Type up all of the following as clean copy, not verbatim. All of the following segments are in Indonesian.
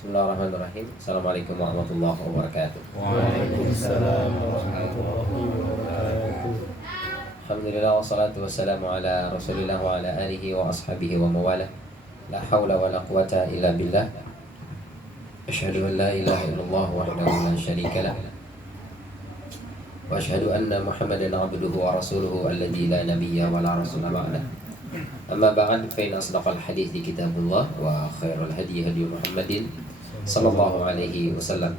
Bismillahirrahmanirrahim. Assalamualaikum warahmatullahi wabarakatuh. Waalaikumsalam warahmatullahi wabarakatuh. Alhamdulillah wassalatu wassalamu ala Rasulillah wa ala alihi wa ashabihi wa mawala. La hawla wa la quwata illa billah. Asyhadu an la ilaha illallah wahdahu la syarika lah. Wa asyhadu anna Muhammadan abduhu wa rasuluhu alladzi la nabiyya wa la rasula ba'dah. Amma ba'd fa inna asdaqal hadithi kitabullah wa khairul hadi hadi Muhammadin sallallahu alaihi wasallam.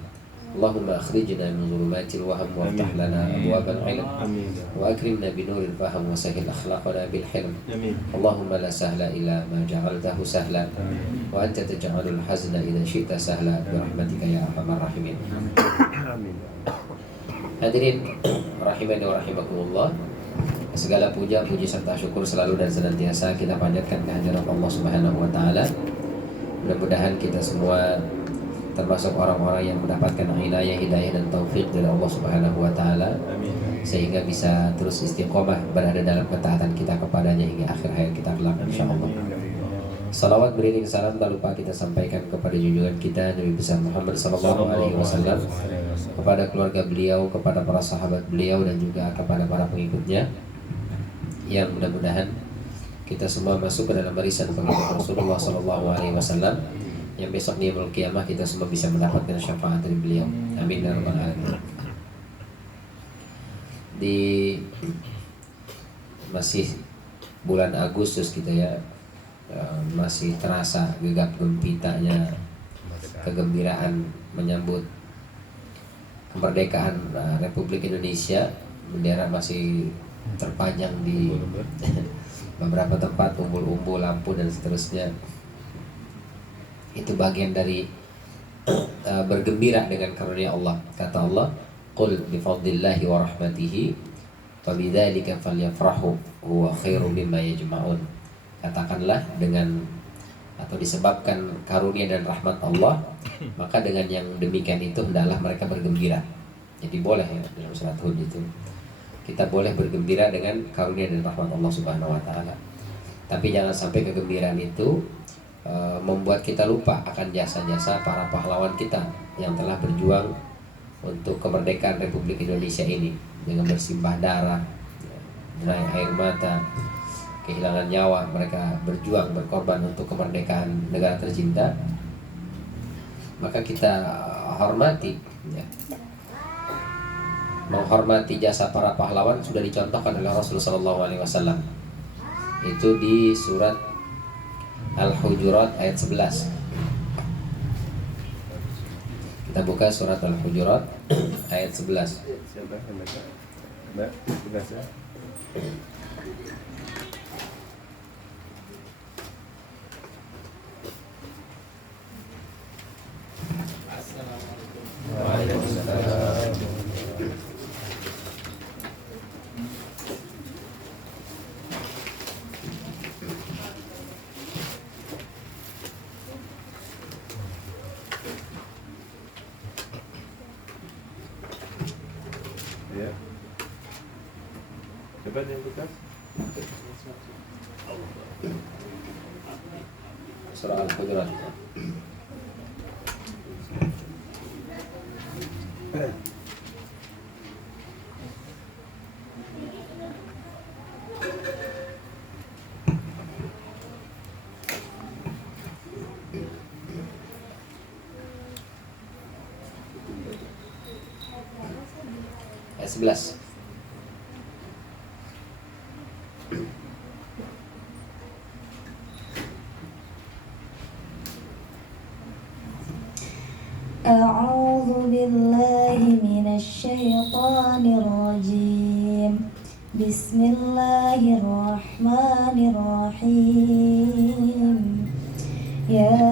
Allahumma akhrijna min dhulumatil waham waftah lana abwabal ilm wa akrimna binuril faham wa sahhil akhlaqana bil hilm. Allahumma la sahla illa ma ja'altahu sahla wa anta taj'alul hazna idza syi'ta sahla bi rahmatika ya arhamar rahimin. Amin. Hadirin rahimani wa rahimakumullah. Segala puja, puji serta syukur selalu dan senantiasa kita panjatkan kehadirat Allah Subhanahu wa taala. Mudah-mudahan kita semua termasuk orang-orang yang mendapatkan inayah, hidayah dan taufik dari Allah Subhanahu wa taala, sehingga bisa terus istiqomah berada dalam ketaatan kita kepadanya hingga akhir hayat kita kelak insyaallah. Salawat beriring salam tak lupa kita sampaikan kepada junjungan kita Nabi besar Muhammad sallallahu alaihi wasallam, kepada keluarga beliau, kepada para sahabat beliau dan juga kepada para pengikutnya, yang mudah-mudahan kita semua masuk ke dalam barisan pengikut Rasulullah sallallahu alaihi wasallam, yang besok di yaumul qiyamah kita semua bisa mendapatkan syafaat dari beliau. Amin ya rabbal alamin. Di masih bulan Agustus kita ya, masih terasa gegap gempitanya kegembiraan menyambut kemerdekaan Republik Indonesia. Bendera masih terpanjang di beberapa tempat, umbul-umbul, lampu dan seterusnya. Itu bagian dari bergembira dengan karunia Allah. Kata Allah, "Qul bi fadlillahi wa rahmatihi fa bidzalika falyafrahu huwa khairum mimma yajma'un." Katakanlah dengan atau disebabkan karunia dan rahmat Allah, maka dengan yang demikian itu hendaklah mereka bergembira. Jadi boleh ya, dalam surat Hud itu kita boleh bergembira dengan karunia dan rahmat Allah Subhanahu wa taala. Tapi jangan sampai kegembiraan itu membuat kita lupa akan jasa-jasa para pahlawan kita yang telah berjuang untuk kemerdekaan Republik Indonesia ini dengan bersimbah darah, menaik air mata, kehilangan nyawa. Mereka berjuang, berkorban untuk kemerdekaan negara tercinta. Maka kita hormati ya. Menghormati jasa para pahlawan sudah dicontohkan oleh Rasulullah SAW. Itu di surat Al-Hujurat ayat 11. Kita buka surat Al-Hujurat ayat 11. Siapa yang baca? Mbak, baca. Waalaikumsalam. Ya. Coba yang buka. Surah Al-Hujurat. Ayat 11. أعوذ بالله من الشيطان الرجيم. بسم الله الرحمن الرحيم. يا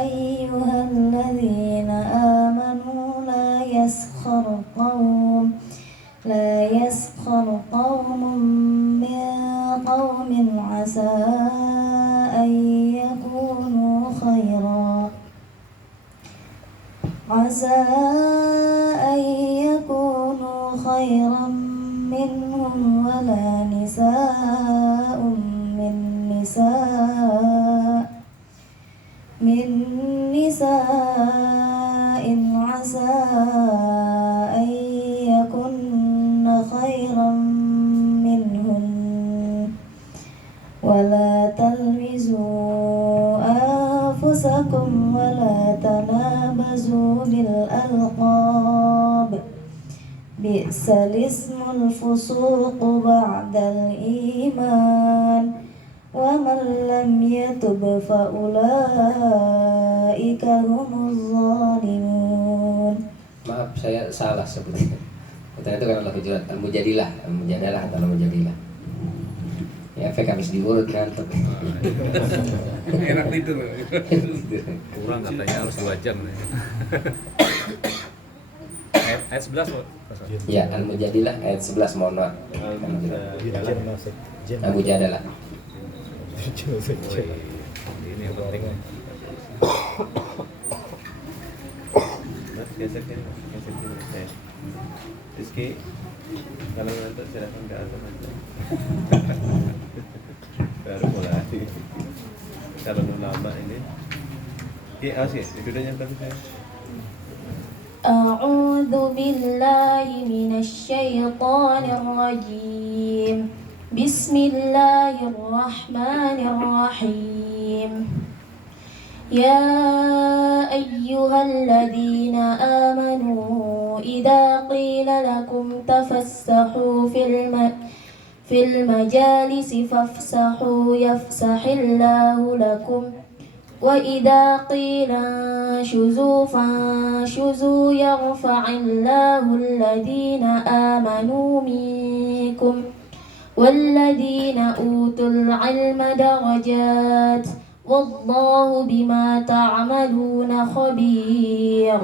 أيها الذين آمنوا لا يسخر قوم من قوم عسى أن يكونوا خيرا منهم ولا نساء من نساء عسى أن يكن خيرا منهن ولا تلمزوا أنفسكم ولا تنابزوا بالألقاب بئس الاسم الفسوق بعد الإيمان ومن لم يتب فأولئك هم الظالمون. Maaf, saya salah sebutnya. Ternyata itu kan Al-Hujurat, Al-Mujadilah, Al-Mujadalah atau Al-Mujadilah. Ya, efek habis diurut ngantuk. Enak tidur. Kurang katanya harus 2 jam. Ayat 11 Pak. Ya, Al-Mujadilah ayat 11, mohon maaf. Al-Mujadalah. Ini yang penting. Mas, geser sini. Rizky, kalau ngantuk silahkan ke atas aja. Baru mulai. Kalau lama ini. Asik, duduknya bagus ya. أعوذ بالله من الشيطان الرجيم بسم الله الرحمن الرحيم يا أيها الذين آمنوا إذا قيل لكم تفسحوا في المجالس فافسحوا يفسح الله لكم وإذا قيل انشزوا فانشزوا يرفع الله الذين آمنوا منكم والذين أوتوا العلم درجات والله بما تعملون خبير.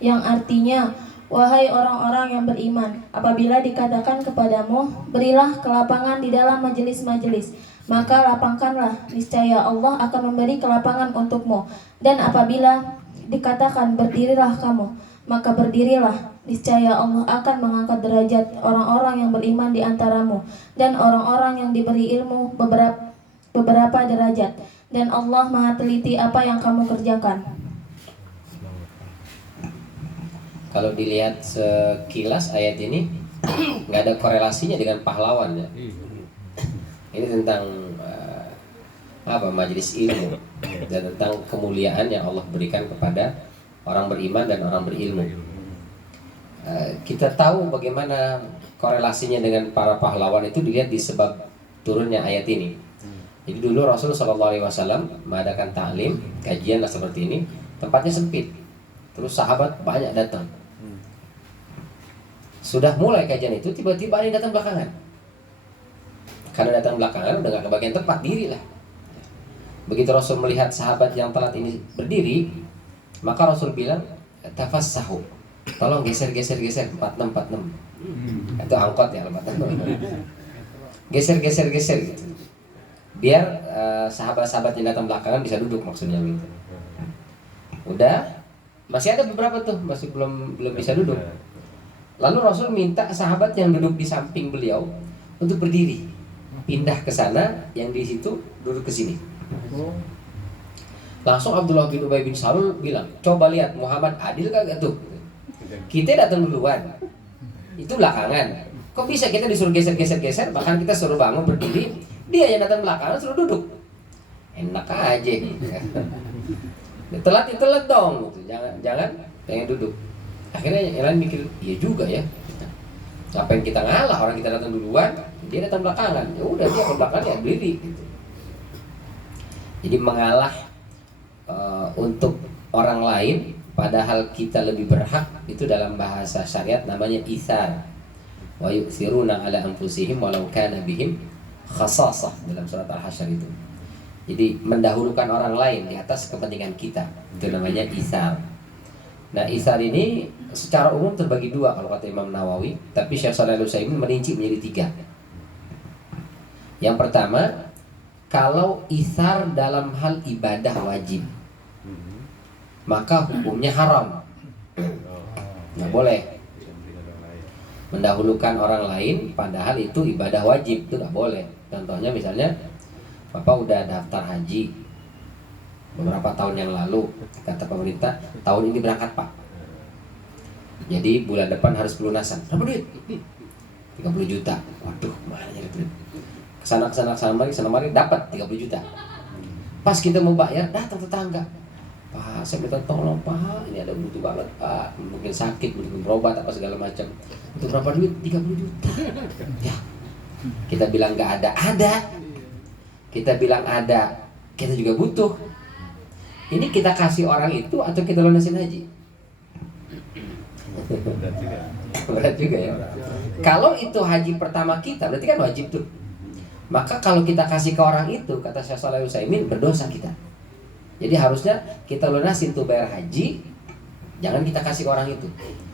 Yang artinya, wahai orang-orang yang beriman, apabila dikatakan kepadamu, berilah kelapangan di dalam majelis-majelis, maka lapangkanlah, niscaya Allah akan memberi kelapangan untukmu. Dan apabila dikatakan berdirilah kamu, maka berdirilah, niscaya Allah akan mengangkat derajat orang-orang yang beriman di antaramu dan orang-orang yang diberi ilmu beberapa derajat. Dan Allah Maha teliti apa yang kamu kerjakan. Kalau dilihat sekilas ayat ini nggak ada korelasinya dengan pahlawan ya. Ini tentang majelis ilmu dan tentang kemuliaan yang Allah berikan kepada orang beriman dan orang berilmu. Kita tahu bagaimana korelasinya dengan para pahlawan itu dilihat di sebab turunnya ayat ini. Jadi dulu Rasulullah SAW mengadakan ta'lim, kajian seperti ini, tempatnya sempit. Terus sahabat banyak datang. Sudah mulai kajian itu, tiba-tiba ada yang datang belakangan. Karena datang belakangan udah gak kebagian tempat, dirilah. Begitu Rasul melihat sahabat yang telat ini berdiri, maka Rasul bilang, tafassahu, tolong geser-geser 46. Itu angkot ya, 46. Geser gitu. Biar sahabat-sahabat yang datang belakangan bisa duduk, maksudnya gitu. Udah, masih ada beberapa tuh masih belum bisa duduk. Lalu Rasul minta sahabat yang duduk di samping beliau untuk berdiri, pindah ke sana, yang di situ duduk ke sini. Langsung Abdullah bin Ubay bin Salul bilang, coba lihat Muhammad adil kagak tuh? Kita datang duluan, itu belakangan. Kok bisa kita disuruh geser, bahkan kita suruh bangun berdiri, dia yang datang belakangan suruh duduk. Enak aja. Telat dong, jangan pengen duduk. Akhirnya yang lain mikir, iya juga ya. Ngapain kita ngalah, orang kita datang duluan, dia datang belakangan. Ya udah dia ke belakang ya berdiri gitu. Jadi mengalah untuk orang lain padahal kita lebih berhak, itu dalam bahasa syariat namanya itsar. Wa yu'thiruna ala anfusihim walau kana bihim khasasah, dalam surat Al-Hasyr itu. Jadi mendahulukan orang lain di atas kepentingan kita, itu namanya itsar. Nah, itsar ini secara umum terbagi dua kalau kata Imam Nawawi, tapi Syekh Shalih Al-Utsaimin merinci menjadi 3. Yang pertama, kalau itsar dalam hal ibadah wajib, maka hukumnya haram. Nggak boleh mendahulukan orang lain padahal itu ibadah wajib, itu nggak boleh. Contohnya misalnya Bapak udah daftar haji, Beberapa tahun yang lalu kata pemerintah, tahun ini berangkat Pak. Jadi bulan depan harus pelunasan. Berapa duit? 30 juta. Waduh, mana nyari duit? Kesana mari dapat 30 juta. Pas kita mau bayar, datang tetangga. Pak, saya minta tolong Pak, ini ada butuh banget Pak, mungkin sakit, mungkin berobat apa segala macam. Itu berapa duit? 30 juta. Ya, kita bilang nggak ada. Kita bilang ada, kita juga butuh. Ini kita kasih orang itu atau kita lunasin haji? Berat juga ya. Kalau itu haji pertama kita, berarti kan wajib tuh. Maka kalau kita kasih ke orang itu, kata Syekh Shalih Utsaimin, berdosa kita. Jadi harusnya kita lunasin tuh bayar haji, jangan kita kasih ke orang itu.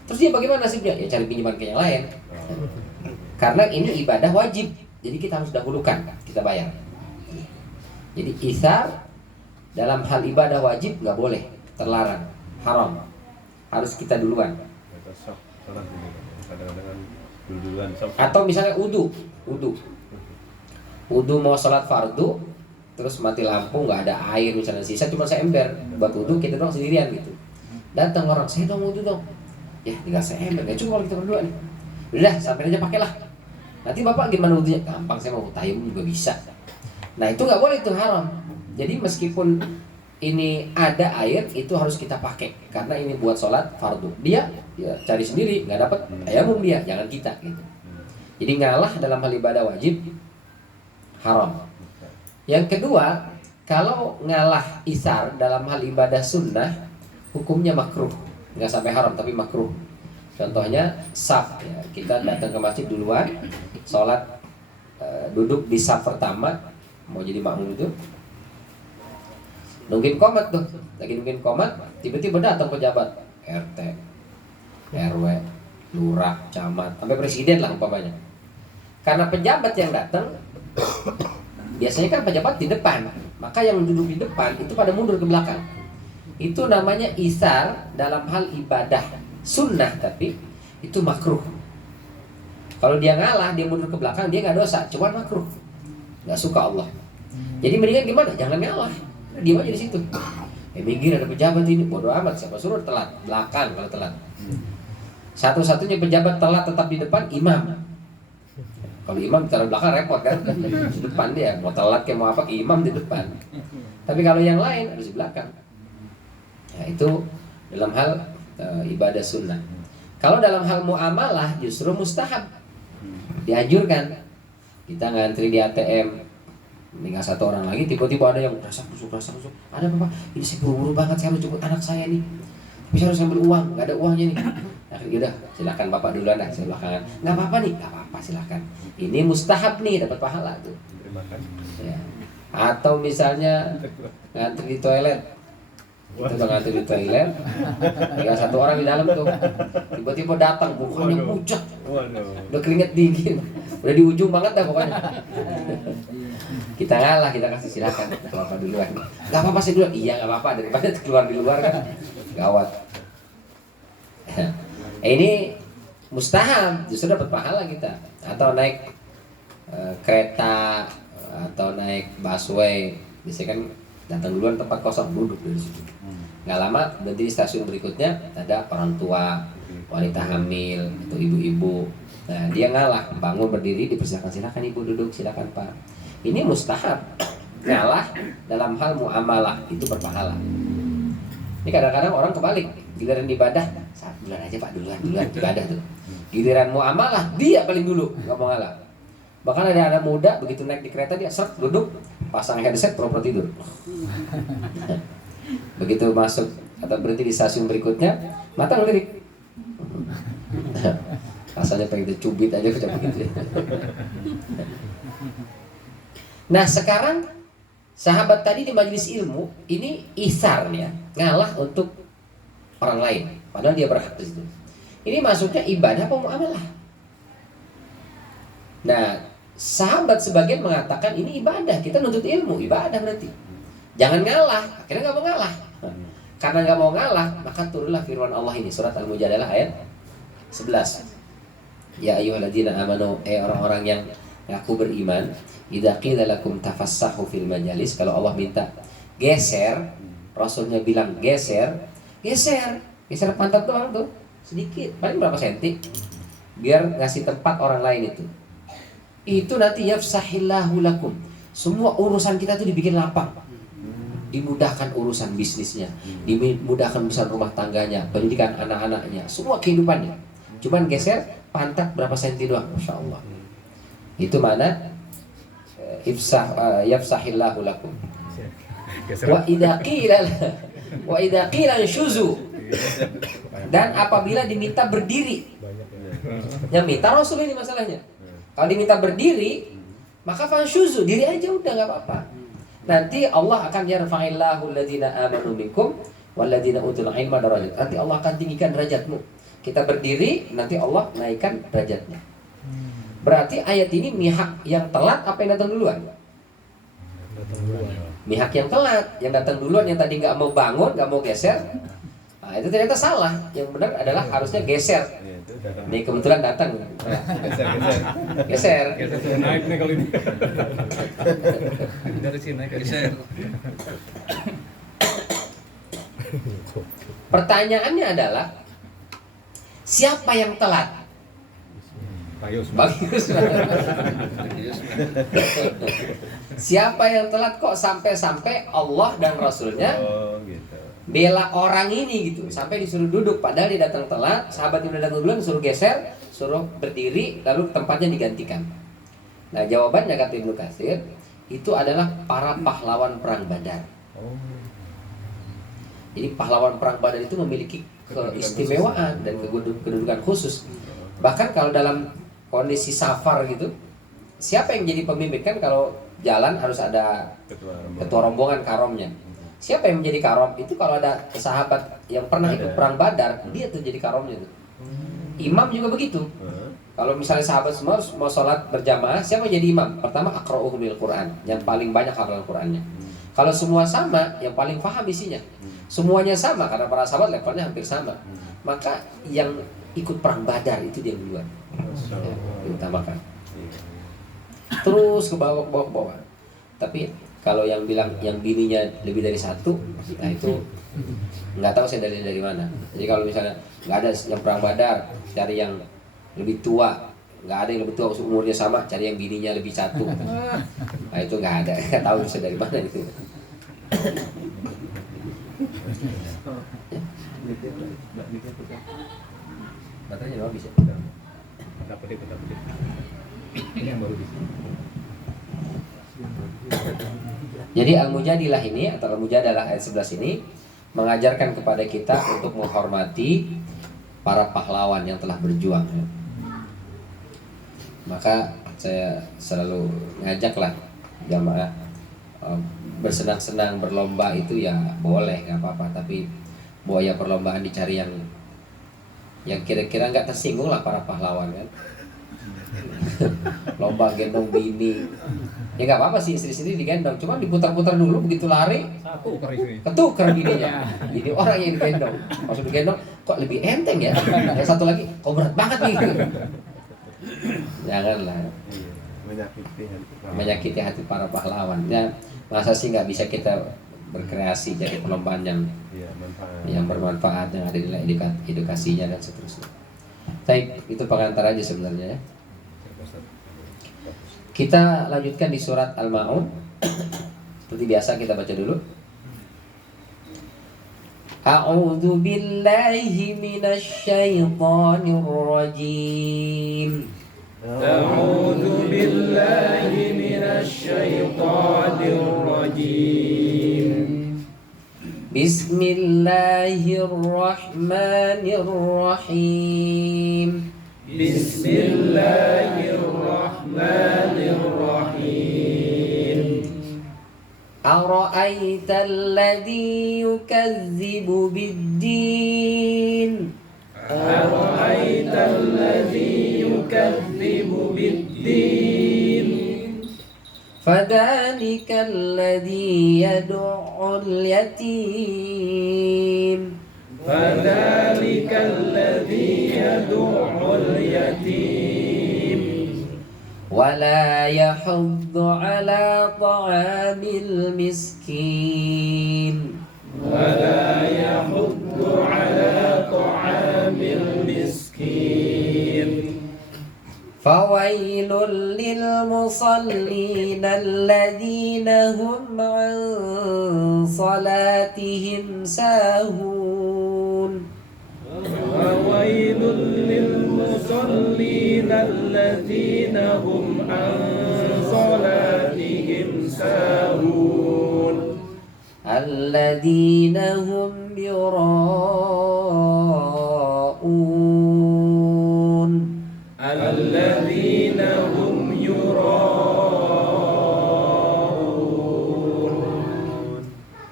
Terus dia bagaimana nasibnya? Ya cari pinjaman ke yang lain. Karena ini ibadah wajib, jadi kita harus dahulukan, kita bayar. Jadi isar dalam hal ibadah wajib nggak boleh, terlarang, haram. Harus kita duluan. Atau misalnya Wudu mau sholat fardu, terus mati lampu, nggak ada air, misalnya sisa cuma seember buat wudu, kita doang sendirian gitu. Datang orang, saya dong wudu dong. Ya tinggal seember, ya cuma kalau kita berdua nih. Udah, sampai aja pakailah. Nanti bapak gimana wudunya? Gampang, saya mau tayamum juga bisa. Nah itu nggak boleh, itu haram. Jadi meskipun ini ada air, itu harus kita pakai karena ini buat sholat fardu. Dia ya cari sendiri, nggak dapat tayamum dia, jangan kita gitu. Jadi ngalah dalam hal ibadah wajib haram. Yang kedua, kalau ngalah isar dalam hal ibadah sunnah, hukumnya makruh. Nggak sampai haram, tapi makruh. Contohnya saf ya. Kita datang ke masjid duluan, sholat duduk di saf pertama, mau jadi makmum itu, nungguin qomat tuh. Lagi nungguin qomat, tiba-tiba datang pejabat RT, RW, lurah, camat, sampai presiden lah umpamanya. Karena pejabat yang datang, biasanya kan pejabat di depan, maka yang duduk di depan itu pada mundur ke belakang. Itu namanya isar dalam hal ibadah sunnah, tapi itu makruh. Kalau dia ngalah, dia mundur ke belakang, dia nggak dosa, cuma makruh, nggak suka Allah. Jadi mendingan gimana? Jangan ngalah, diam aja di situ. Minggir, ada pejabat ini, bodoh amat, siapa suruh telat, belakang kalau telat. Satu-satunya pejabat telat tetap di depan, imam. Kalau imam taruh belakang repot kan, di depan dia mau telat kayak mau apa, imam di depan. Tapi kalau yang lain harus di belakang. Nah itu dalam hal ibadah sunnah. Kalau dalam hal muamalah justru mustahab, dianjurkan. Kita ngantri di ATM, tinggal satu orang lagi, tiba-tiba ada yang rasa kusuk. Ada apa? Ini saya buru-buru banget, saya harus jemput anak saya nih. Tapi saya harus ambil uang, nggak ada uangnya nih. Yaudah, silakan bapak duluan dah, saya belakangan. Nggak apa-apa nih, nggak apa-apa, silakan. Ini mustahab nih, dapat pahala tuh. Ya. Atau misalnya ngantri di toilet, kita udah ngantri di toilet, tinggal satu orang di dalam tuh, tiba-tiba datang, mukanya pucat, udah keringet dingin, udah di ujung banget dah pokoknya. Kita ngalah, kita kasih silakan, bapak duluan. Nggak apa-apa saya duluan, iya nggak apa-apa, daripada keluar di luar kan, gawat. Ini mustahab, justru dapat pahala kita. Atau naik kereta atau naik busway, biasanya kan datang duluan tempat kosong, duduk di situ. Nggak lama berarti di stasiun berikutnya ada orang tua, wanita hamil atau ibu-ibu. Nah dia ngalah, bangun berdiri, dipersilakan, silakan ibu duduk, silakan pak. Ini mustahab, ngalah dalam hal muamalah itu berpahala. Ini kadang-kadang orang kebalik, giliran ibadah, saat duluan aja pak, duluan ibadah tuh. Giliran muamalah dia paling dulu, nggak mau ngalah. Bahkan ada anak muda begitu naik di kereta dia seret duduk, pasang headset, proper tidur. Begitu masuk atau berhenti di stasiun berikutnya, mata ngelirik. Rasanya pengen dicubit aja macam begitu. Nah sekarang sahabat tadi di majelis ilmu ini isar ya, ngalah untuk orang lain, padahal dia berhak di situ. Ini masuknya ibadah apa muamalah? Nah, sahabat sebagian mengatakan ini ibadah, kita nuntut ilmu, ibadah berarti. Jangan ngalah, akhirnya nggak mau ngalah. Karena nggak mau ngalah, maka turunlah firman Allah ini, surat Al-Mujadalah ayat 11. Ya ayyuhalladzina amanu, orang-orang yang ngaku beriman, idza qila lakum tafassahu fil majalis, kalau Allah minta geser, Rasulnya bilang geser pantat doang tuh, sedikit, paling berapa senti, biar ngasih tempat orang lain itu nanti yafsahillahu lakum, semua urusan kita tuh dibikin lapang, dimudahkan urusan bisnisnya, dimudahkan urusan rumah tangganya, pendidikan anak-anaknya, semua kehidupannya. Cuman geser pantat berapa senti doang, masya Allah. Itu mana yafsahillahu lakum. Wa idza qila syuzu, dan apabila diminta berdiri, yang minta Rasul ini masalahnya. Kalau diminta berdiri, maka fansyuzu, diri aja udah nggak apa-apa. Nanti Allah akan yarfa'illahu alladziina aamanu minkum walladziina utul ilma darajat. Nanti Allah akan tinggikan derajatmu. Kita berdiri, nanti Allah naikkan derajatnya. Berarti ayat ini mihak yang telat apa yang datang duluan? Mihak yang telat, yang datang duluan, yang tadi nggak mau bangun, nggak mau geser. Nah, itu ternyata salah. Yang benar adalah harusnya geser. Ini kebetulan datang. Geser. Naik nih kali ini. Dari sini naik geser. Pertanyaannya adalah, siapa yang telat? Bagus. Siapa yang telat kok sampai Allah dan Rasulnya gitu. bela orang ini gitu, sampai disuruh duduk padahal dia datang telat, sahabat yang udah datang duluan suruh geser, suruh berdiri, lalu tempatnya digantikan. Nah, jawabannya kata Ibnu Katsir, itu adalah para pahlawan perang Badar. Jadi pahlawan perang Badar itu memiliki keistimewaan dan kedudukan khusus. Bahkan kalau dalam kondisi safar gitu, siapa yang jadi pemimpin? Kan kalau jalan harus ada ketua rombongan, karomnya. Siapa yang menjadi karom? Itu kalau ada sahabat yang pernah ikut perang Badar, dia tuh jadi karomnya tuh. Imam juga begitu. Kalau misalnya sahabat semua mau sholat berjamaah, siapa yang jadi imam? Pertama aqra'uhum bil Quran, yang paling banyak hafalan Qurannya. Kalau semua sama, yang paling paham isinya. Semuanya sama karena para sahabat levelnya hampir sama. Maka yang ikut perang Badar itu dia duluan. Ya, diutamakan. Terus ke bawah. Tapi kalau yang bilang yang bininya lebih dari satu, nah itu nggak tahu saya dari mana. Jadi kalau misalnya nggak ada yang perang Badar, cari yang lebih tua. Nggak ada yang lebih tua, umurnya sama, cari yang bininya lebih satu. Nah itu nggak ada, nggak tahu bisa dari mana itu. Baterainya nggak bisa. Dapat. Ini yang baru bisa. Jadi Al-Mujadilah ini atau Al-Mujadalah ayat 11 ini mengajarkan kepada kita untuk menghormati para pahlawan yang telah berjuang. Maka saya selalu ngajaklah jamaah bersenang-senang berlomba itu ya boleh, nggak apa-apa, tapi buaya perlombaan dicari yang kira-kira nggak tersinggung lah para pahlawan kan. Lomba gendong bini ya nggak apa-apa sih, istri digendong, cuma diputar-putar dulu, begitu lari ketukar bininya. Jadi orang yang digendong, maksud digendong kok lebih enteng ya, yang satu lagi kok berat banget nih gitu. Janganlah menyakiti hati para pahlawan ya. Masa sih nggak bisa kita berkreasi jadi perlombaan yang bermanfaat, yang ada nilai edukasinya dan seterusnya. Baik, itu pengantar aja sebenarnya ya. Kita lanjutkan di surat Al-Ma'un. Seperti biasa kita baca dulu. A'udzu billahi minasy syaithanir rajim. A'udzu billahi minasy syaithanir rajim. Bismillahirrahmanirrahim. Bismillahirrahmanirrahim. Ara'aital ladzi yukazzibu bid-din. Ara'aital ladzi yukazzibu bid-din. Fadzalikal ladzi yad'ul yatim. Fadzalikal ladzi yad'ul yatim. ولا يحض على طعام المسكين ولا يحض على طعام المسكين فويل للمصلين الذين هم عن صلاتهم ساهون وويل للمصلين الذين هم عن صلاتهم ساهون الذين هم يراءون الذين هم يراءون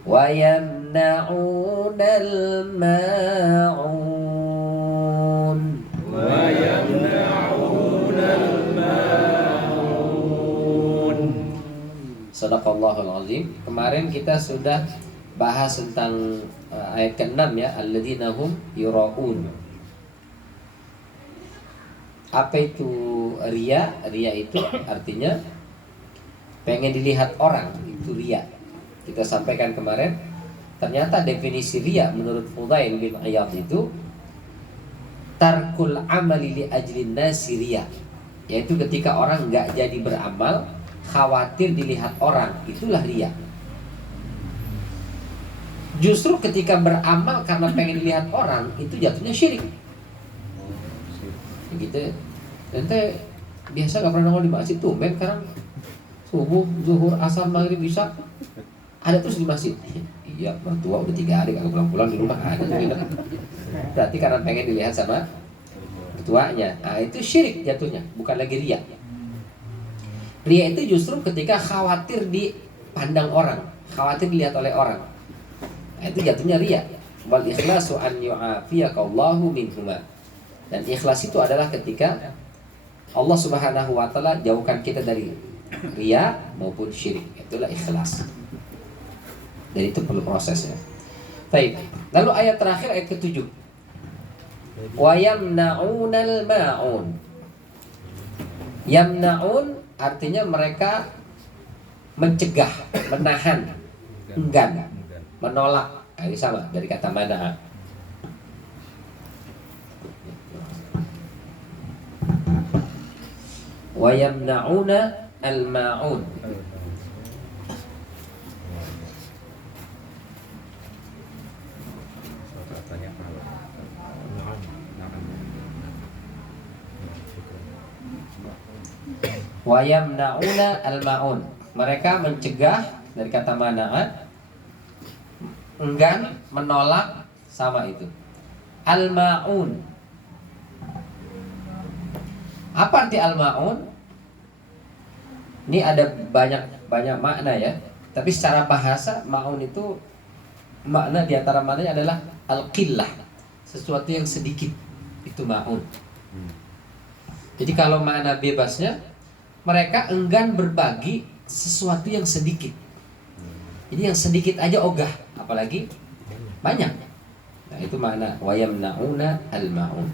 ويمنعون الماعون ويمنعون الماعون. Sadaqallahul azim. Kemarin kita sudah bahas tentang ayat ke-6 ya, alladzina hum yuraun. Apa itu riya? Riya itu artinya pengen dilihat orang, itu riya. Kita sampaikan kemarin, ternyata definisi riya menurut Fudail bin Iyad itu tarkul amali li ajlin nasi riya, yaitu ketika orang nggak jadi beramal khawatir dilihat orang, itulah riya. Justru ketika beramal karena pengen dilihat orang, itu jatuhnya syirik. Gitu. Ente biasa gak pernah nongol di masjid tuh, men sekarang subuh, zuhur, asar, maghrib, isya ada terus di masjid. Iya, mertua udah 3 hari gak pulang-pulang, di rumah ada tuh. Berarti karena pengen dilihat sama mertuanya. Nah, itu syirik jatuhnya, bukan lagi riya. Riya itu justru ketika khawatir dipandang orang, khawatir dilihat oleh orang. Nah, itu jatuhnya riya. Wal ikhlasu an yu'afiyakallahu minhuma. Dan ikhlas itu adalah ketika Allah Subhanahu wa taala jauhkan kita dari riya maupun syirik. Itulah ikhlas. Dan itu perlu proses ya. Baik. Lalu ayat terakhir, ayat ke-7. Wa yamna'unal ma'un. Yamna'un artinya mereka mencegah, menahan, enggan, menolak. Nah, ini sama dari kata mana'a. Wa yamna'una al-ma'un. Wa yamna'una al-ma'un. Mereka mencegah dari kata mana'a, enggan, menolak, sama itu. Al-ma'un. Apa arti al-ma'un? Ini ada banyak makna ya. Tapi secara bahasa ma'un itu makna di antara maknanya adalah al-qillah, sesuatu yang sedikit. Itu ma'un. Jadi kalau makna bebasnya, mereka enggan berbagi sesuatu yang sedikit. Jadi yang sedikit aja ogah, apalagi banyak. Nah, itu makna wa yamna'una al-ma'un.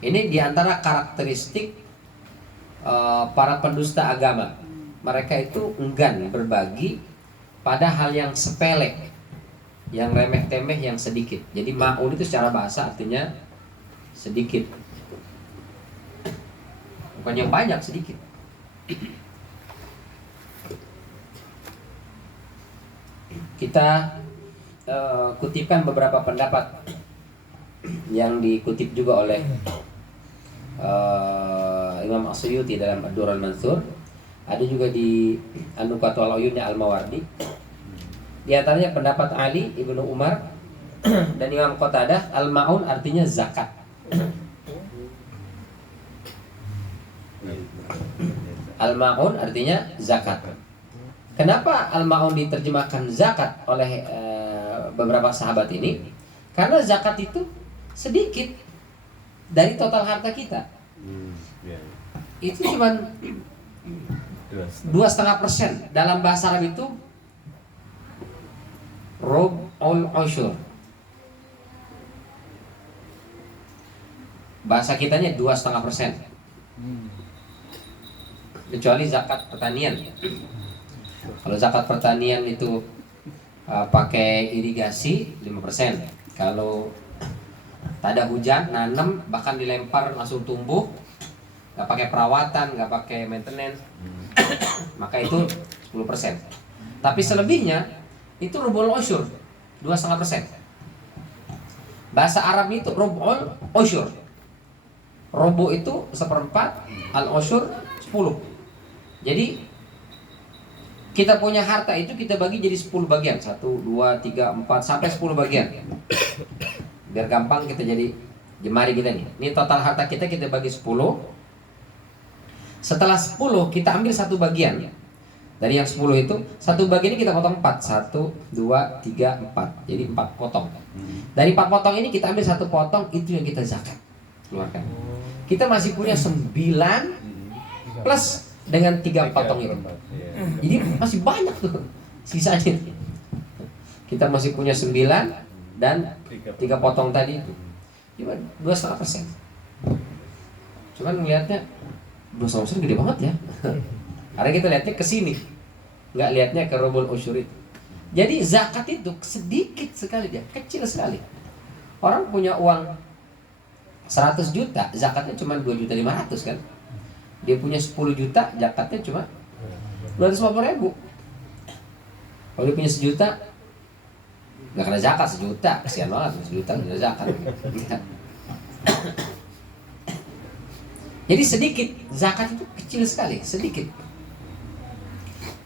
Ini diantara karakteristik para pendusta agama. Mereka itu enggan berbagi pada hal yang sepele, yang remeh-temeh, yang sedikit. Jadi ma'un itu secara bahasa artinya sedikit, bukan yang banyak, sedikit. Kita kutipkan beberapa pendapat yang dikutip juga oleh Imam As-Suyuti dalam Ad-Durrul Mansur. Ada juga di An-Nukatul Uyunnya Al-Mawardi. Di antaranya pendapat Ali Ibnu Umar dan Imam Qatadah, al-ma'un artinya zakat. Al-ma'un artinya zakat. Kenapa al-ma'un diterjemahkan zakat oleh beberapa sahabat ini? Karena zakat itu sedikit dari total harta kita. Itu cuma 2,5%. Dalam bahasa Arab itu rub'ul usyur. Bahasa kitanya 2,5%. Kecuali zakat pertanian. Kalau zakat pertanian itu pakai irigasi 5%. Kalau tak ada hujan, nanam bahkan dilempar langsung tumbuh, nggak pakai perawatan, nggak pakai maintenance, maka itu 10%. Tapi selebihnya itu rubul usyur 2,5%. Bahasa Arab itu rubul usyur. Rubu itu 1/4, al usyur 10. Jadi kita punya harta itu kita bagi jadi 10 bagian, 1, 2, 3, 4 sampai 10 bagian. Biar gampang kita jadi jemari kita nih. Ini total harta kita bagi 10. Setelah 10 kita ambil satu bagian. Dari yang 10 itu, satu bagian ini kita potong 4. 1, 2, 3, 4. Jadi 4 potong. Dari 4 potong ini kita ambil satu potong, itu yang kita zakat keluarkan. Kita masih punya 9 plus dengan 3 potong itu. Jadi masih banyak tuh sisanya. Kita masih punya 9 dan 3 potong tadi itu. Cuma 2,5%. Cuman ngelihatnya 2,5% gede banget ya. Karena kita lihatnya ke sini, nggak lihatnya ke rubul usyur itu. Jadi zakat itu sedikit sekali dia, kecil sekali. Orang punya uang 100 juta, zakatnya cuma 2.500.000 kan. Dia punya 10 juta, zakatnya cuma 250.000. Kalau dia punya 1 juta, nggak kena zakat 1 juta, kesian banget 1 juta nggak kena zakat. Jadi sedikit, zakat itu kecil sekali, sedikit.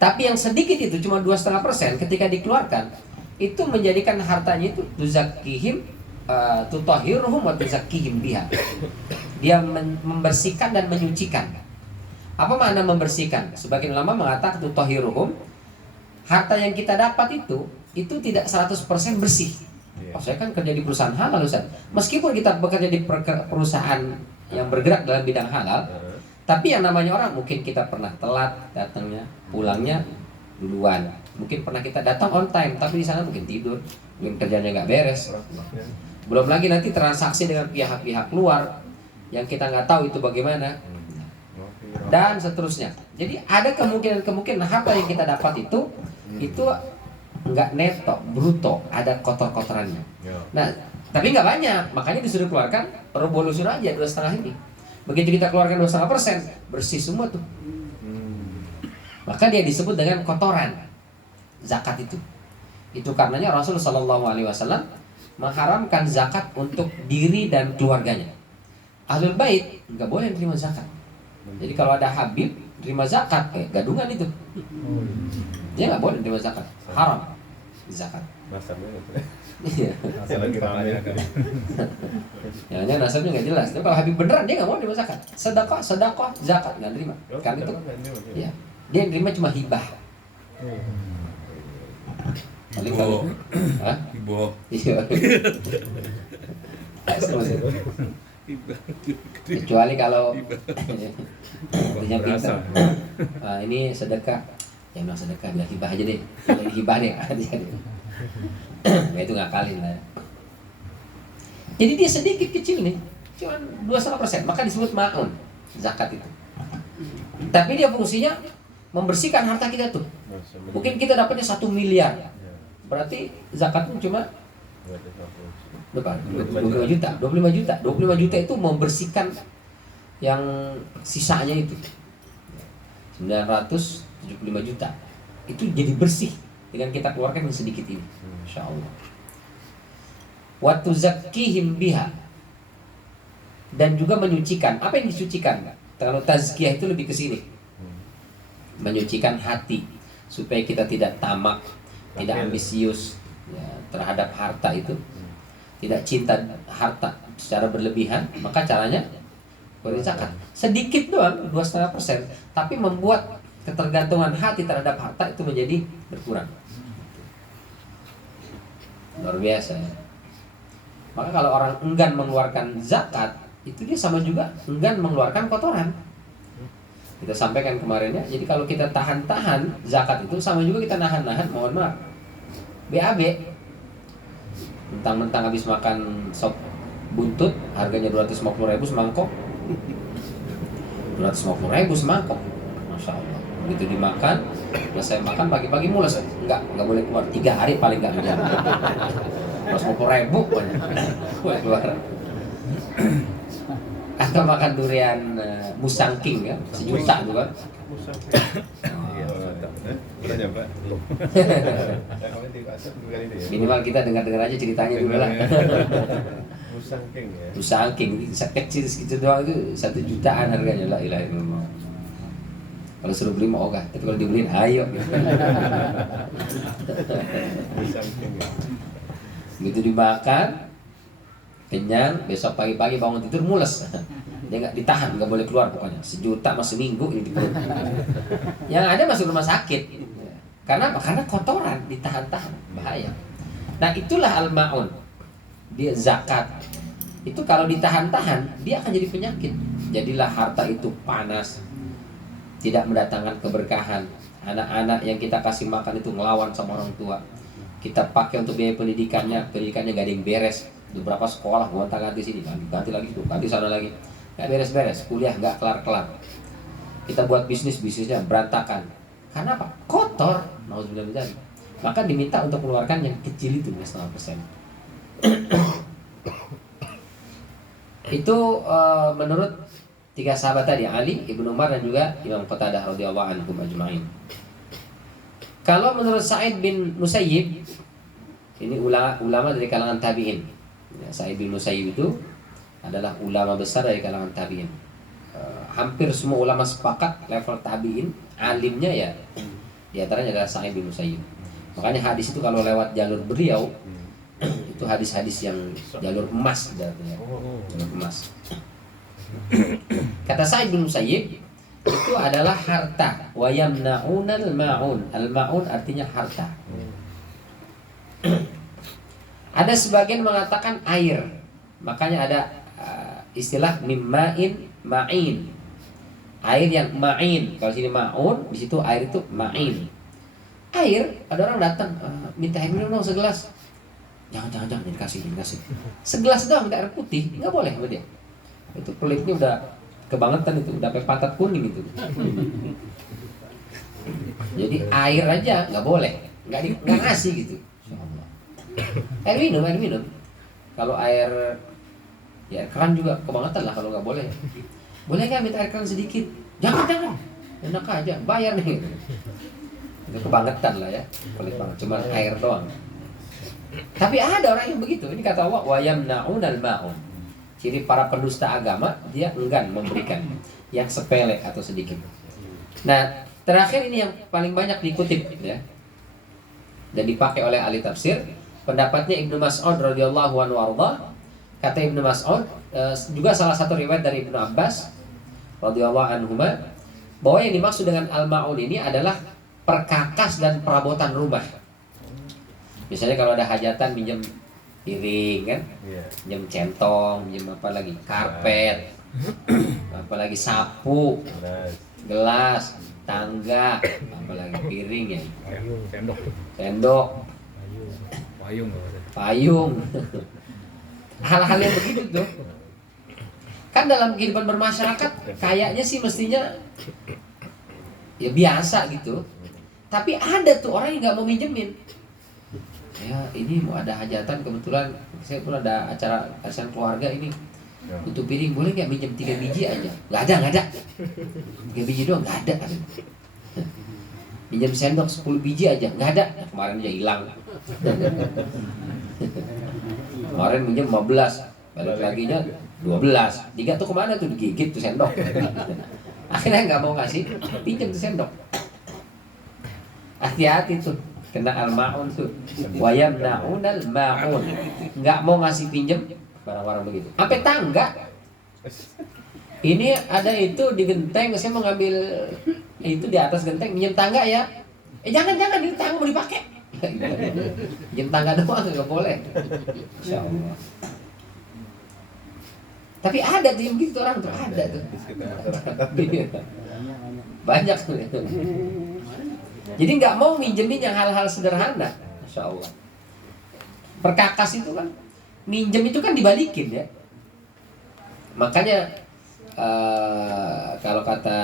Tapi yang sedikit itu cuma 2,5% ketika dikeluarkan, itu menjadikan hartanya itu tuzakihim, tutahhiruhum wa tuzakkihim biha. Dia membersihkan dan menyucikan. Apa makna membersihkan? Sebagian ulama mengatakan tutahhiruhum, harta yang kita dapat itu tidak 100% bersih. Oh, saya kan kerja di perusahaan halal, Ustaz. Meskipun kita bekerja di perusahaan yang bergerak dalam bidang halal, tapi yang namanya orang, mungkin kita pernah telat datangnya, pulangnya duluan. Mungkin pernah kita datang on time, tapi di sana mungkin tidur, mungkin kerjanya nggak beres. Belum lagi nanti transaksi dengan pihak-pihak luar yang kita nggak tahu itu bagaimana, dan seterusnya. Jadi ada kemungkinan harta yang kita dapat itu nggak neto, bruto, ada kotor-kotorannya. Nah, tapi nggak banyak, makanya disuruh keluarkan rubul usyur aja 2,5 ini. Begitu kita keluarkan 2,5%, bersih semua tuh. Maka dia disebut dengan kotoran zakat itu. Itu karenanya Rasulullah SAW mengharamkan zakat untuk diri dan keluarganya. Ahlul bait nggak boleh terima zakat. Jadi kalau ada habib terima zakat, gadungan itu. Dia nggak boleh terima zakat, haram zakat. Iya. Ya, nasabnya nggak jelas. Tapi kalau habib beneran dia nggak mau terima zakat. Sedekah, zakat nggak terima. Karena itu, ya, dia terima cuma hibah. Paling kali, Hibah. Iya. Kecuali kalau punya pintar. Ini sedekah. Yang bilang sedekah bilang hibah aja deh. Hibah deh. Nah, itu ngakalin lah. Jadi dia sedikit kecil nih, cuma 2,5%, maka disebut ma'un zakat itu. Tapi dia fungsinya membersihkan harta kita tuh. Mungkin kita dapatnya 1 miliar, berarti zakatnya cuma berapa? 25 juta. 25 juta itu membersihkan yang sisanya itu 975 juta. Itu jadi bersih dengan kita keluarkan yang sedikit ini, insyaallah. Wa tuzakkihim biha, dan juga menyucikan. Apa yang disucikan? Kalau tazkiyah itu lebih ke sini, menyucikan hati supaya kita tidak tamak, tidak ambisius ya, terhadap harta itu, tidak cinta harta secara berlebihan. Maka caranya berzakat sedikit doang, 2,5%, tapi membuat ketergantungan hati terhadap harta itu menjadi berkurang. Luar biasa ya. Maka kalau orang enggan mengeluarkan zakat, itu dia sama juga enggan mengeluarkan kotoran. Kita sampaikan kemarin ya. Jadi kalau kita tahan-tahan zakat itu sama juga kita nahan-nahan, mohon maaf, BAB. Mentang-mentang habis makan sop buntut, harganya 250.000 semangkok. 250.000 semangkok, masya Allah. Begitu dimakan, selesai makan pagi-pagi mules, nggak boleh keluar 3 hari paling nggak ada. 250.000 boleh keluar. Atau makan durian Musang King ya, 1 juta tuh kan. Iya, mantap. Udah nyoba? Belum. Kamu di pasar bukan ini ya? Minimal kita dengar-dengar aja ceritanya dulu lah. Musang King ya. Musang King kecil segitu doang itu 1 jutaan harganya, la ilaha illallah. Kalau suruh beli mau ogah, tapi kalau dibeliin ayo. Musang King ya. Begitu dimakan, kenyang, besok pagi-pagi bangun tidur mules. Dia nggak ditahan, nggak boleh keluar pokoknya. 1 juta mas seminggu ini di perut. Yang ada masuk rumah sakit. Karena apa? Karena kotoran ditahan-tahan, bahaya. Nah itulah al-ma'un. Dia zakat. Itu kalau ditahan-tahan, dia akan jadi penyakit. Jadilah harta itu panas, tidak mendatangkan keberkahan. Anak-anak yang kita kasih makan itu ngelawan sama orang tua. Kita pakai untuk biaya pendidikannya gak ada yang beres. Beberapa sekolah gonta-ganti sini, ganti lagi tuh, ganti sana lagi. Gak beres-beres, kuliah gak kelar-kelar. Kita buat bisnisnya berantakan. Karena apa? Kotor. Nauzubillah. Maka diminta untuk mengeluarkan yang kecil itu 0,5%. Itu menurut 3 sahabat tadi, Ali, Ibnu Umar dan juga Imam Qatadah radhiyallahu anhum ajma'in. Kalau menurut Sa'id bin Musayyib, ini ulama dari kalangan tabi'in. Ya, Sa'id bin Musayyib itu adalah ulama besar dari kalangan tabi'in. Hampir semua ulama sepakat level tabi'in, alimnya ya di antaranya adalah Sa'id bin Musayyib. Makanya hadis itu kalau lewat jalur beliau itu hadis-hadis yang jalur emas artinya. Jalur emas. Kata Sa'id bin Musayyib itu adalah harta. Wa yamna'unal ma'un. Al-ma'un artinya harta. Ada sebagian mengatakan air. Makanya ada istilah mimma'in ma'in. Air yang ma'in. Kalau sini ma'un, di situ air itu ma'in. Air, ada orang datang minta air minum dong segelas. Jangan dikasih. Segelas doang, minta air putih, nggak boleh sama dia. Itu pelitnya udah kebangetan itu, udah sampai pantat kuning itu. Jadi air aja nggak boleh, nggak ngasih gitu. Air minum. Kalau air ya keran juga kebangetan lah kalau nggak boleh. Boleh nggak minta air keran sedikit? Jangan. Enak aja, bayar nih. Itu kebangetan lah ya, pelit banget. Cuma air doang. Tapi ada orang yang begitu. Ini kata Allah, wa yamna'unal ma'un. Jadi para pendusta agama dia enggan memberikan yang sepele atau sedikit. Nah, terakhir ini yang paling banyak dikutip ya. Dan dipakai oleh ahli tafsir, pendapatnya Ibnu Mas'ud radhiyallahu anhu warḍah. Kata Ibnu Mas'ud, juga salah satu riwayat dari Ibnu Abbas radhiyallahu anhuma, bahwa yang dimaksud dengan al-ma'un ini adalah perkakas dan perabotan rumah. Misalnya kalau ada hajatan minjem piring kan, minjem centong, minjem apa lagi, karpet, apalagi sapu, gelas, tangga, apalagi piring ya, sendok, payung, hal-hal yang begitu tuh. Kan dalam kehidupan bermasyarakat kayaknya sih mestinya ya biasa gitu. Tapi ada tuh orang yang nggak mau minjemin. Ya ini mau ada hajatan, kebetulan saya pun ada acara keluarga ini butuh piring, boleh nggak minjem 3 biji aja? Nggak ada 3 biji doang, nggak ada. Minjem sendok 10 biji aja, nggak ada. Kemarin aja hilang. Kemarin minjem 15, balik laginya 12. 3 tuh kemana tuh, digigit tuh sendok. Akhirnya nggak mau ngasih, pinjam tuh sendok. Hati-hati tuh, kena al-ma'un tuh. Wa yamna'unal ma'un. Nggak mau ngasih pinjem barang-barang begitu. Sampai tangga. Ini ada itu di genteng, saya mau ngambil itu di atas genteng, minjem tangga ya. Jangan, ini tangga mau dipakai. Minjem tangga doang nggak boleh. Insyaallah. Tapi ada tuh yang begitu orang tuh, ada tuh. Banyak tuh. Jadi nggak mau minjemin yang hal-hal sederhana, Masya Allah. Perkakas itu kan, minjem itu kan dibalikin ya. Makanya kalau kata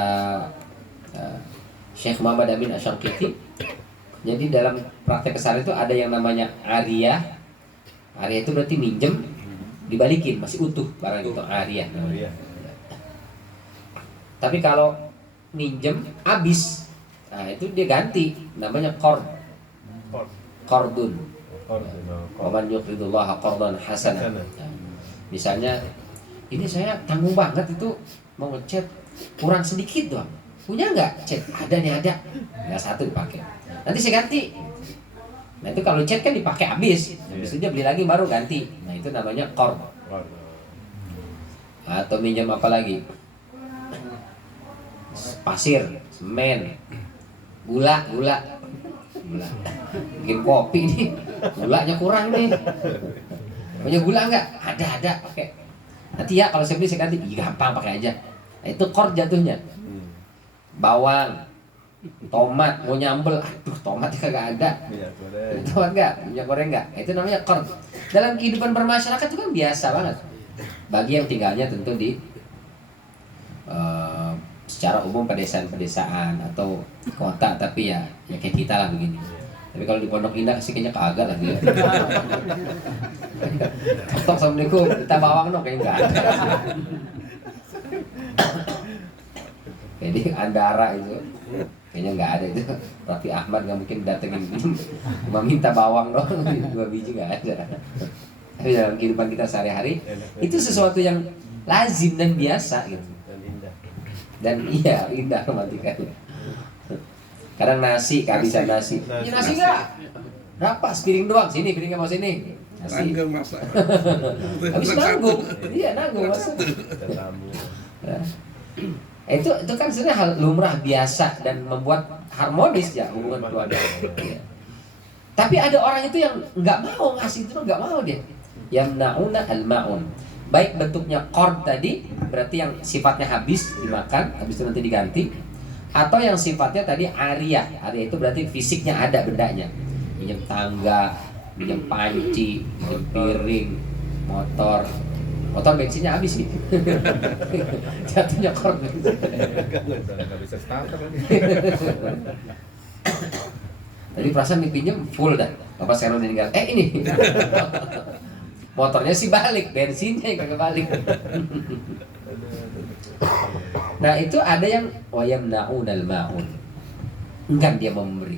Syekh Muhammad Amin Asy-Syanqiti, jadi dalam praktek kesalahan itu ada yang namanya ariyah. Ariyah itu berarti minjem dibalikin, masih utuh barang itu, ariyah. Iya. Tapi kalau minjem habis, nah itu dia ganti, namanya qard. Qardun. Waman yuqridullaha qardan hasanan. Nah, misalnya ini saya tanggung banget itu mau ngecat kurang sedikit doang. Punya nggak cat? Ada nih, ada. Nggak satu dipakai. Nanti saya ganti. Nah itu kalau cat kan dipakai habis. Habis itu dia beli lagi baru ganti. Nah itu namanya qard. Atau minjam apa lagi? Pasir, semen, gula. Bikin kopi nih, gulanya kurang nih. Punya gula nggak? Ada, pakai. Nanti ya kalau saya beli saya ganti. Gampang, pakai aja. Nah, itu qard jatuhnya. Bawang, tomat, mau nyambel, aduh tomatnya kagak ada. Tomat nggak? Minyak goreng nggak? Nah, itu namanya qard. Dalam kehidupan bermasyarakat itu kan biasa banget. Bagi yang tinggalnya tentu di secara umum pedesaan-pedesaan atau kota, tapi ya kayak kita lah begini. Tapi kalau di Pondok Indah sih kayaknya kagak lah dia. Tok, assalamualaikum, kita bawang dong, kayaknya nggak ada. Jadi Andara itu kayaknya nggak ada itu. Raffi Ahmad nggak mungkin datengin, cuma minta bawang doang, 2 biji nggak ada. Tapi dalam kehidupan kita sehari-hari itu sesuatu yang lazim dan biasa gitu. Dan iya, indah romantika. Kadang nasi, kehabisan nasi. Ini nasi nggak? Berapa? Sepiring doang. Sini, piringnya mau sini. Nasi. masak. Habis nanggung. Iya, nanggung masak. Ya. Itu kan sebenarnya hal lumrah biasa dan membuat harmonis ya hubungan keluarga. Ya. Tapi ada orang itu yang nggak mau ngasih, itu nggak mau dia. Yamna'una al-ma'un. Baik bentuknya qard tadi, berarti yang sifatnya habis dimakan, habis itu nanti diganti. Atau yang sifatnya tadi ariyah. Ariyah itu berarti fisiknya ada bendanya. Minjem tangga, minjem panci, minjem piring, motor. Motor bensinnya habis gitu. Jatuhnya qard. Nggak bisa starter lagi. Tadi perasaan dipinjam full dah. Bapak sekarang udah tinggal. Ini. Motornya sih balik, bensinnya yang kagak balik. Nah itu ada yang wayamna'unal ma'un, enggan dia memberi.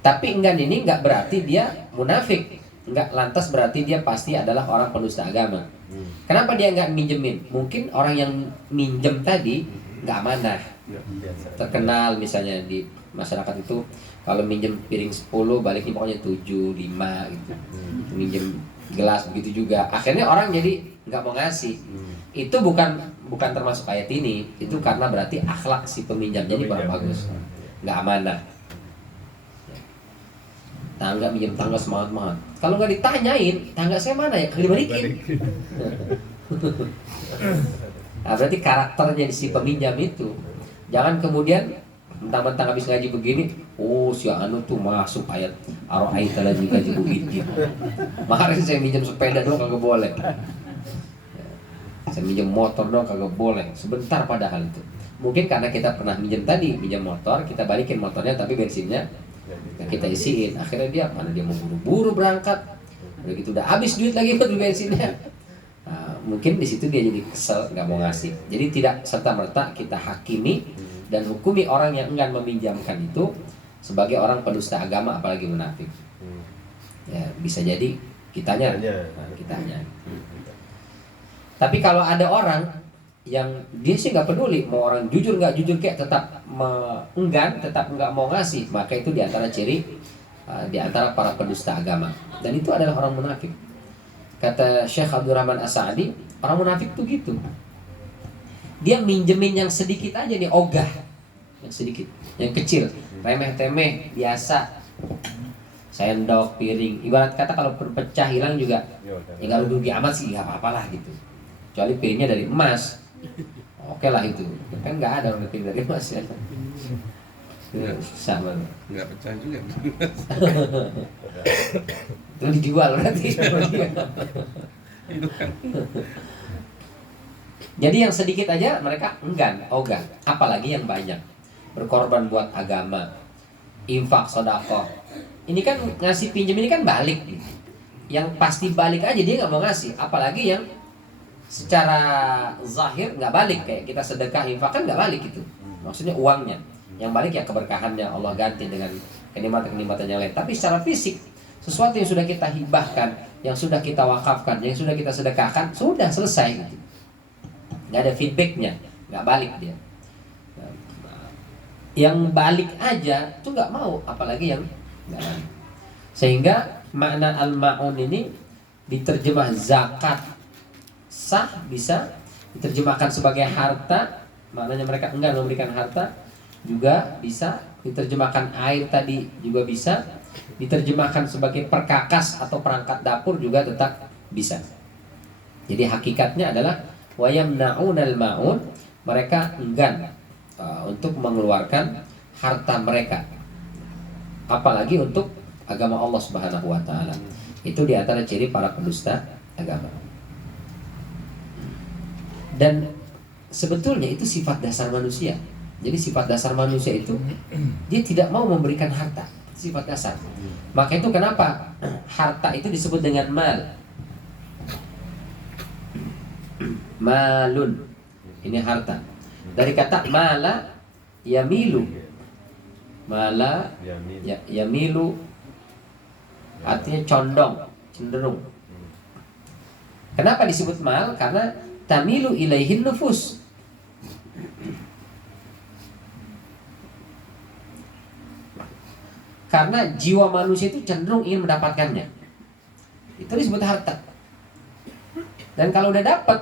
Tapi enggan ini enggak berarti dia munafik, enggak lantas berarti dia pasti adalah orang pendusta agama. Kenapa dia enggak minjemin? Mungkin orang yang minjem tadi enggak amanah. Terkenal misalnya di masyarakat itu kalau minjem piring 10 baliknya pokoknya 7, 5 gitu. Minjem gelas begitu juga. Akhirnya orang jadi nggak mau ngasih. Itu bukan termasuk ayat ini. Itu karena berarti akhlak si peminjamnya ini kurang bagus, nggak amanah. Tangga minjem tangga semangat banget. Kalau nggak ditanyain tangga saya mana ya, kagak dibalikin. Nah, berarti karakternya di si peminjam itu. Jangan kemudian mentang-mentang habis ngaji begini, oh si anu tuh masuk ayat aro'aita lagi kaji buidin. Kemarin saya minjem sepeda doang kagak boleh. Saya minjem motor doang kagak boleh. Sebentar padahal itu. Mungkin karena kita pernah minjem tadi, minjem motor, kita balikin motornya tapi bensinnya kita isiin. Akhirnya dia mau buru-buru berangkat. Udah gitu udah habis duit lagi buat bensinnya. Nah, mungkin di situ dia jadi kesel, nggak mau ngasih. Jadi tidak serta-merta kita hakimi dan hukumi orang yang enggan meminjamkan itu sebagai orang pendusta agama, apalagi munafik. Ya, bisa jadi kitanya. Tapi kalau ada orang yang dia sih nggak peduli mau orang jujur nggak jujur kayak tetap enggan, tetap nggak mau ngasih, maka itu diantara ciri diantara para pendusta agama. Dan itu adalah orang munafik. Kata Syekh Abdurrahman As-Sa'di, orang munafik tuh gitu. Dia minjemin yang sedikit aja nih, ogah, yang sedikit, yang kecil, remeh-temeh, biasa, sendok, piring. Ibarat kata kalau pecah hilang juga, ya nggak rugi amat sih, nggak apa-apa lah gitu. Kecuali piringnya dari emas, oke lah itu. Kan nggak ada orang piring dari emas ya. Sama. Nggak pecah juga. Itu dijual berarti. Jadi yang sedikit aja mereka enggan, ogah, apalagi yang banyak. Berkorban buat agama, infak, sedekah. Ini kan ngasih pinjam ini kan balik. Yang pasti balik aja dia nggak mau ngasih, apalagi yang secara zahir nggak balik, kayak kita sedekah, infak kan nggak balik itu. Maksudnya uangnya, yang balik ya keberkahannya Allah ganti dengan kenikmatan-kenikmatan yang lain. Tapi secara fisik, sesuatu yang sudah kita hibahkan, yang sudah kita wakafkan, yang sudah kita sedekahkan, sudah selesai gitu. Nggak ada feedbacknya, nggak balik dia. Yang balik aja tuh nggak mau, apalagi yang nggak balik. Sehingga makna al-ma'un ini diterjemah zakat sah, bisa diterjemahkan sebagai harta, maknanya mereka enggan memberikan harta, juga bisa diterjemahkan air tadi, juga bisa diterjemahkan sebagai perkakas atau perangkat dapur, juga tetap bisa. Jadi hakikatnya adalah wayamna'unal ma'un, mereka enggan untuk mengeluarkan harta mereka, apalagi untuk agama Allah Subhanahu wa taala. Itu di antara ciri para pendusta agama. Dan sebetulnya itu sifat dasar manusia. Jadi sifat dasar manusia itu dia tidak mau memberikan harta, sifat dasar. Maka itu kenapa harta itu disebut dengan mal. Malun. Ini harta. Dari kata mala yamilu. Mala yamilu artinya condong, cenderung. Kenapa disebut mal? Karena tamilu ilaihin nufus. Karena jiwa manusia itu cenderung ingin mendapatkannya. Itu disebut harta. Dan kalau udah dapat,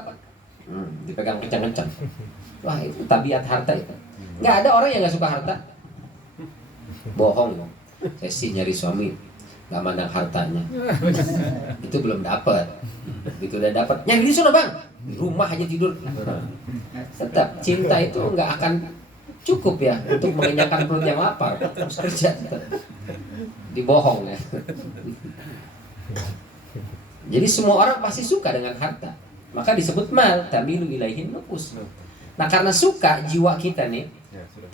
dipegang kencang-kencang. Wah, itu tabiat harta itu. Nggak ada orang yang nggak suka harta. Bohong. Saya sih nyari suami nggak mandang hartanya, itu belum dapat. Begitu udah dapat, nyari di sana bang, di rumah aja tidur. Tetap cinta itu nggak akan cukup ya untuk mengenyangkan perut yang lapar, harus kerja. Dibohong ya. Jadi semua orang pasti suka dengan harta, maka disebut mal tamilu ilaihin nufus. Nah karena suka jiwa kita nih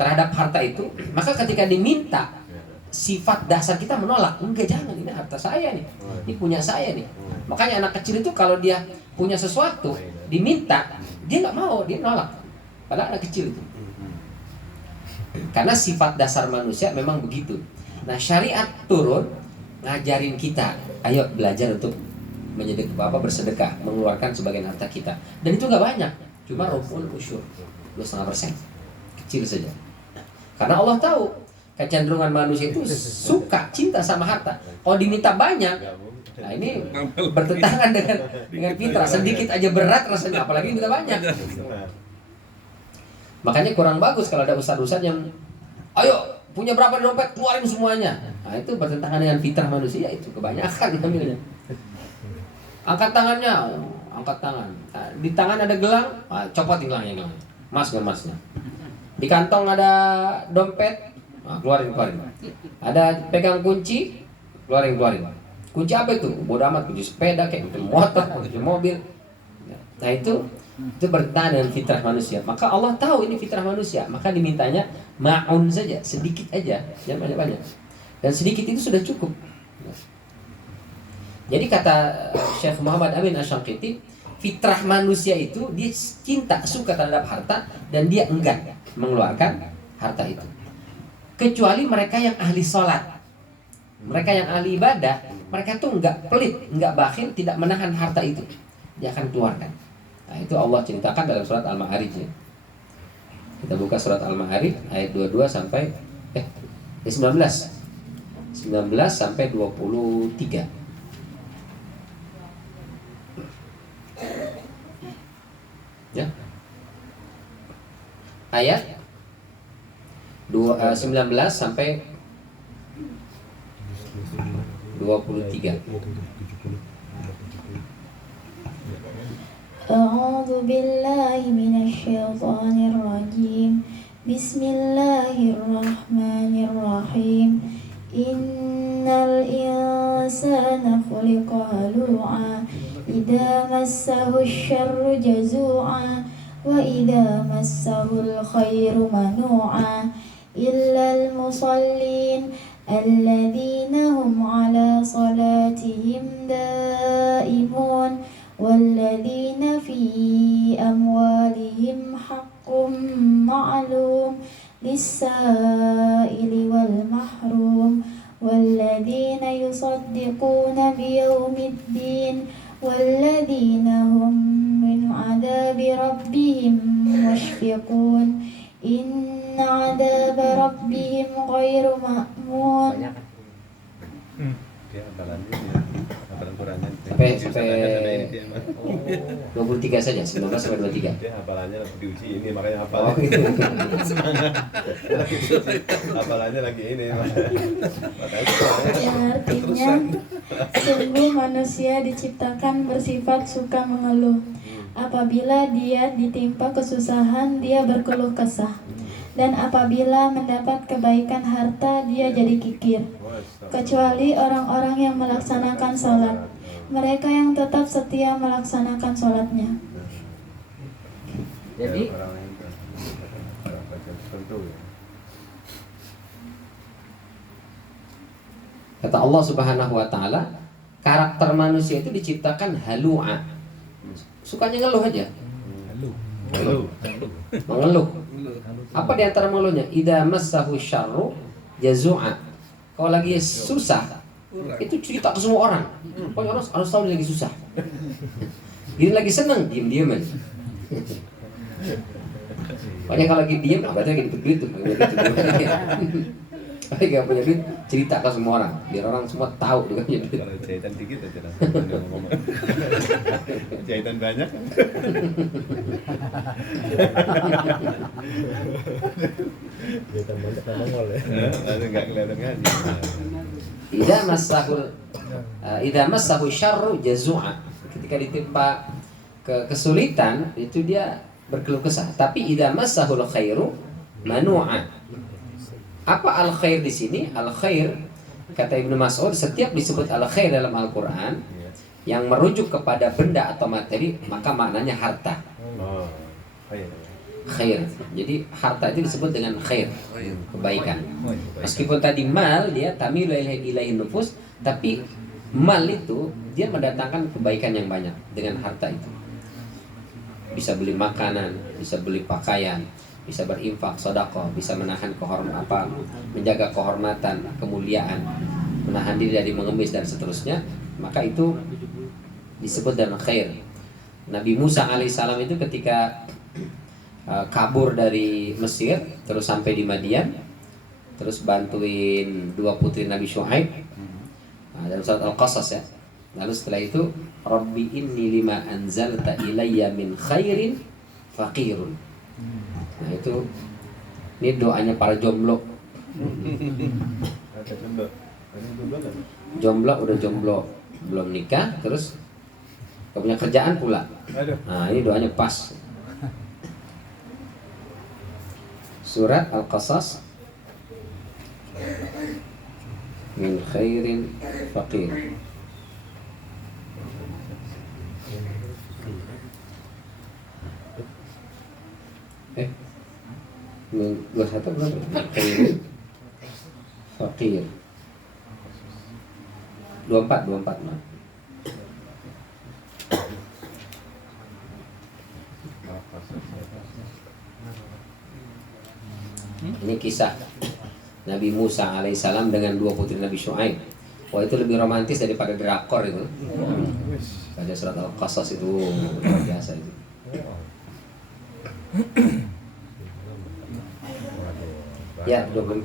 terhadap harta itu, maka ketika diminta, sifat dasar kita menolak. Enggak, jangan, ini harta saya nih, ini punya saya nih. Makanya anak kecil itu kalau dia punya sesuatu diminta, dia nggak mau, dia nolak. Padahal anak kecil itu, karena sifat dasar manusia memang begitu. Nah syariat turun ngajarin kita, ayo belajar untuk bersedekah, mengeluarkan sebagian harta kita. Dan itu nggak banyak, cuma rubul usyur, 2,5%, kecil saja. Karena Allah tahu kecenderungan manusia itu suka, cinta sama harta. Kalau diminta banyak, nah ini bertentangan dengan fitrah. Sedikit aja berat rasanya, apalagi minta banyak. Makanya kurang bagus kalau ada ustadz-ustadz yang, ayo punya berapa di dompet, keluarin semuanya. Nah itu bertentangan dengan fitrah manusia, itu kebanyakan ngambilnya. Angkat tangannya, angkat tangan. Nah, di tangan ada gelang, copot gelangnya, mas ke masnya. Di kantong ada dompet, keluarin. Ada pegang kunci, keluarin. Kunci apa itu? Bodoh amat, kunci sepeda, kayak kunci motor, kunci mobil. Nah itu bertentangan dengan fitrah manusia. Maka Allah tahu ini fitrah manusia, maka dimintanya ma'un saja, sedikit aja, jangan banyak-banyak. Dan sedikit itu sudah cukup. Jadi kata Syekh Muhammad Amin Asy-Syanqiti, fitrah manusia itu dia cinta, suka terhadap harta, dan dia enggan mengeluarkan harta itu. Kecuali mereka yang ahli sholat, mereka yang ahli ibadah, mereka tuh nggak pelit, nggak bakhil, tidak menahan harta itu, dia akan keluarkan. Nah itu Allah ceritakan dalam surat Al-Ma'arij ya. Kita buka surat Al-Ma'arij ayat 22 sampai 19 sampai 23. Ya. Ayat 19 sampai 23. A'udzu billahi minasy syaithanir rajim. Bismillahirrahmanirrahim. Innal insana khuliqa halu'a idza massahu syarru jazu'a وإذا مسه الخير منوعا إلا المصلين الذين هم على صلاتهم دائمون والذين في أموالهم حق معلوم للسائل والمحروم والذين يصدقون بيوم الدين والذين هم من عذاب ربهم مشفقون إن عذاب ربهم غير مأمون. Dia hafalan Qurannya sampai 23 saja, 19 sampai 23. dia hafalannya lagi diuji ini makanya hafal. Oh, gitu. Semangat. Hafalannya lagi ini. Ya, artinya sungguh manusia diciptakan bersifat suka mengeluh. Apabila dia ditimpa kesusahan, dia berkeluh kesah. Dan apabila mendapat kebaikan harta, dia jadi kikir. Kecuali orang-orang yang melaksanakan sholat, mereka yang tetap setia melaksanakan sholatnya. Jadi kata Allah Subhanahu wa taala, karakter manusia itu diciptakan halu'a. Sukanya ngeluh aja. Mengeluh. Apa di antara mengeluhnya? Idza massahu syarru jazu'a. Kalau lagi susah, itu cerita ke semua orang. Pokoknya orang harus tahu dia lagi susah. Dia lagi senang, diam-diam aja. Pokoknya kalau lagi diam, berarti lagi dapat duit tuh. Kalau nggak punya duit, cerita ke semua orang, biar orang semua tahu dia punya duit. Kalau jahitan dikit aja lah ngomong. Jahitan banyak. Jahitan banyak nongol ya. Lalu nggak kelihatan kan? Idza massahu syarru jazu'a. Ketika ditimpa kesulitan, itu dia berkeluh kesah. Tapi idza massahul khairu manu'a. Apa al-khair di sini? Al-khair, kata Ibnu Mas'ud, setiap disebut al-khair dalam Al-Quran yang merujuk kepada benda atau materi, maka maknanya harta. Oh, iya. Khair. Jadi harta itu disebut dengan khair, kebaikan. Meskipun tadi mal dia tamilu ilaihi nufus, tapi mal itu dia mendatangkan kebaikan yang banyak dengan harta itu. Bisa beli makanan, bisa beli pakaian, bisa berinfak, sedekah, bisa menahan menjaga kehormatan, kemuliaan, menahan diri dari mengemis dan seterusnya, maka itu disebut dengan khair. Nabi Musa alaihissalam itu ketika kabur dari Mesir, terus sampai di Madian, terus bantuin dua putri Nabi Syuaib dalam surat Al-Qasas ya. Lalu setelah itu, Rabbi inni lima anzalta ilayya min khairin faqirun. Nah itu, ini doanya para jomblo. Jomblo udah jomblo, belum nikah, terus gak punya kerjaan pula. Nah ini doanya pas. Surat Al-Qasas, min khairin faqir. Min 21 berapa? Khairin faqir. 24 nah. Ini kisah Nabi Musa alaihissalam dengan dua putri Nabi Syuaib. Wah itu lebih romantis daripada drakor itu. Baca surat Al-Qasas itu luar biasa itu. Ya 24.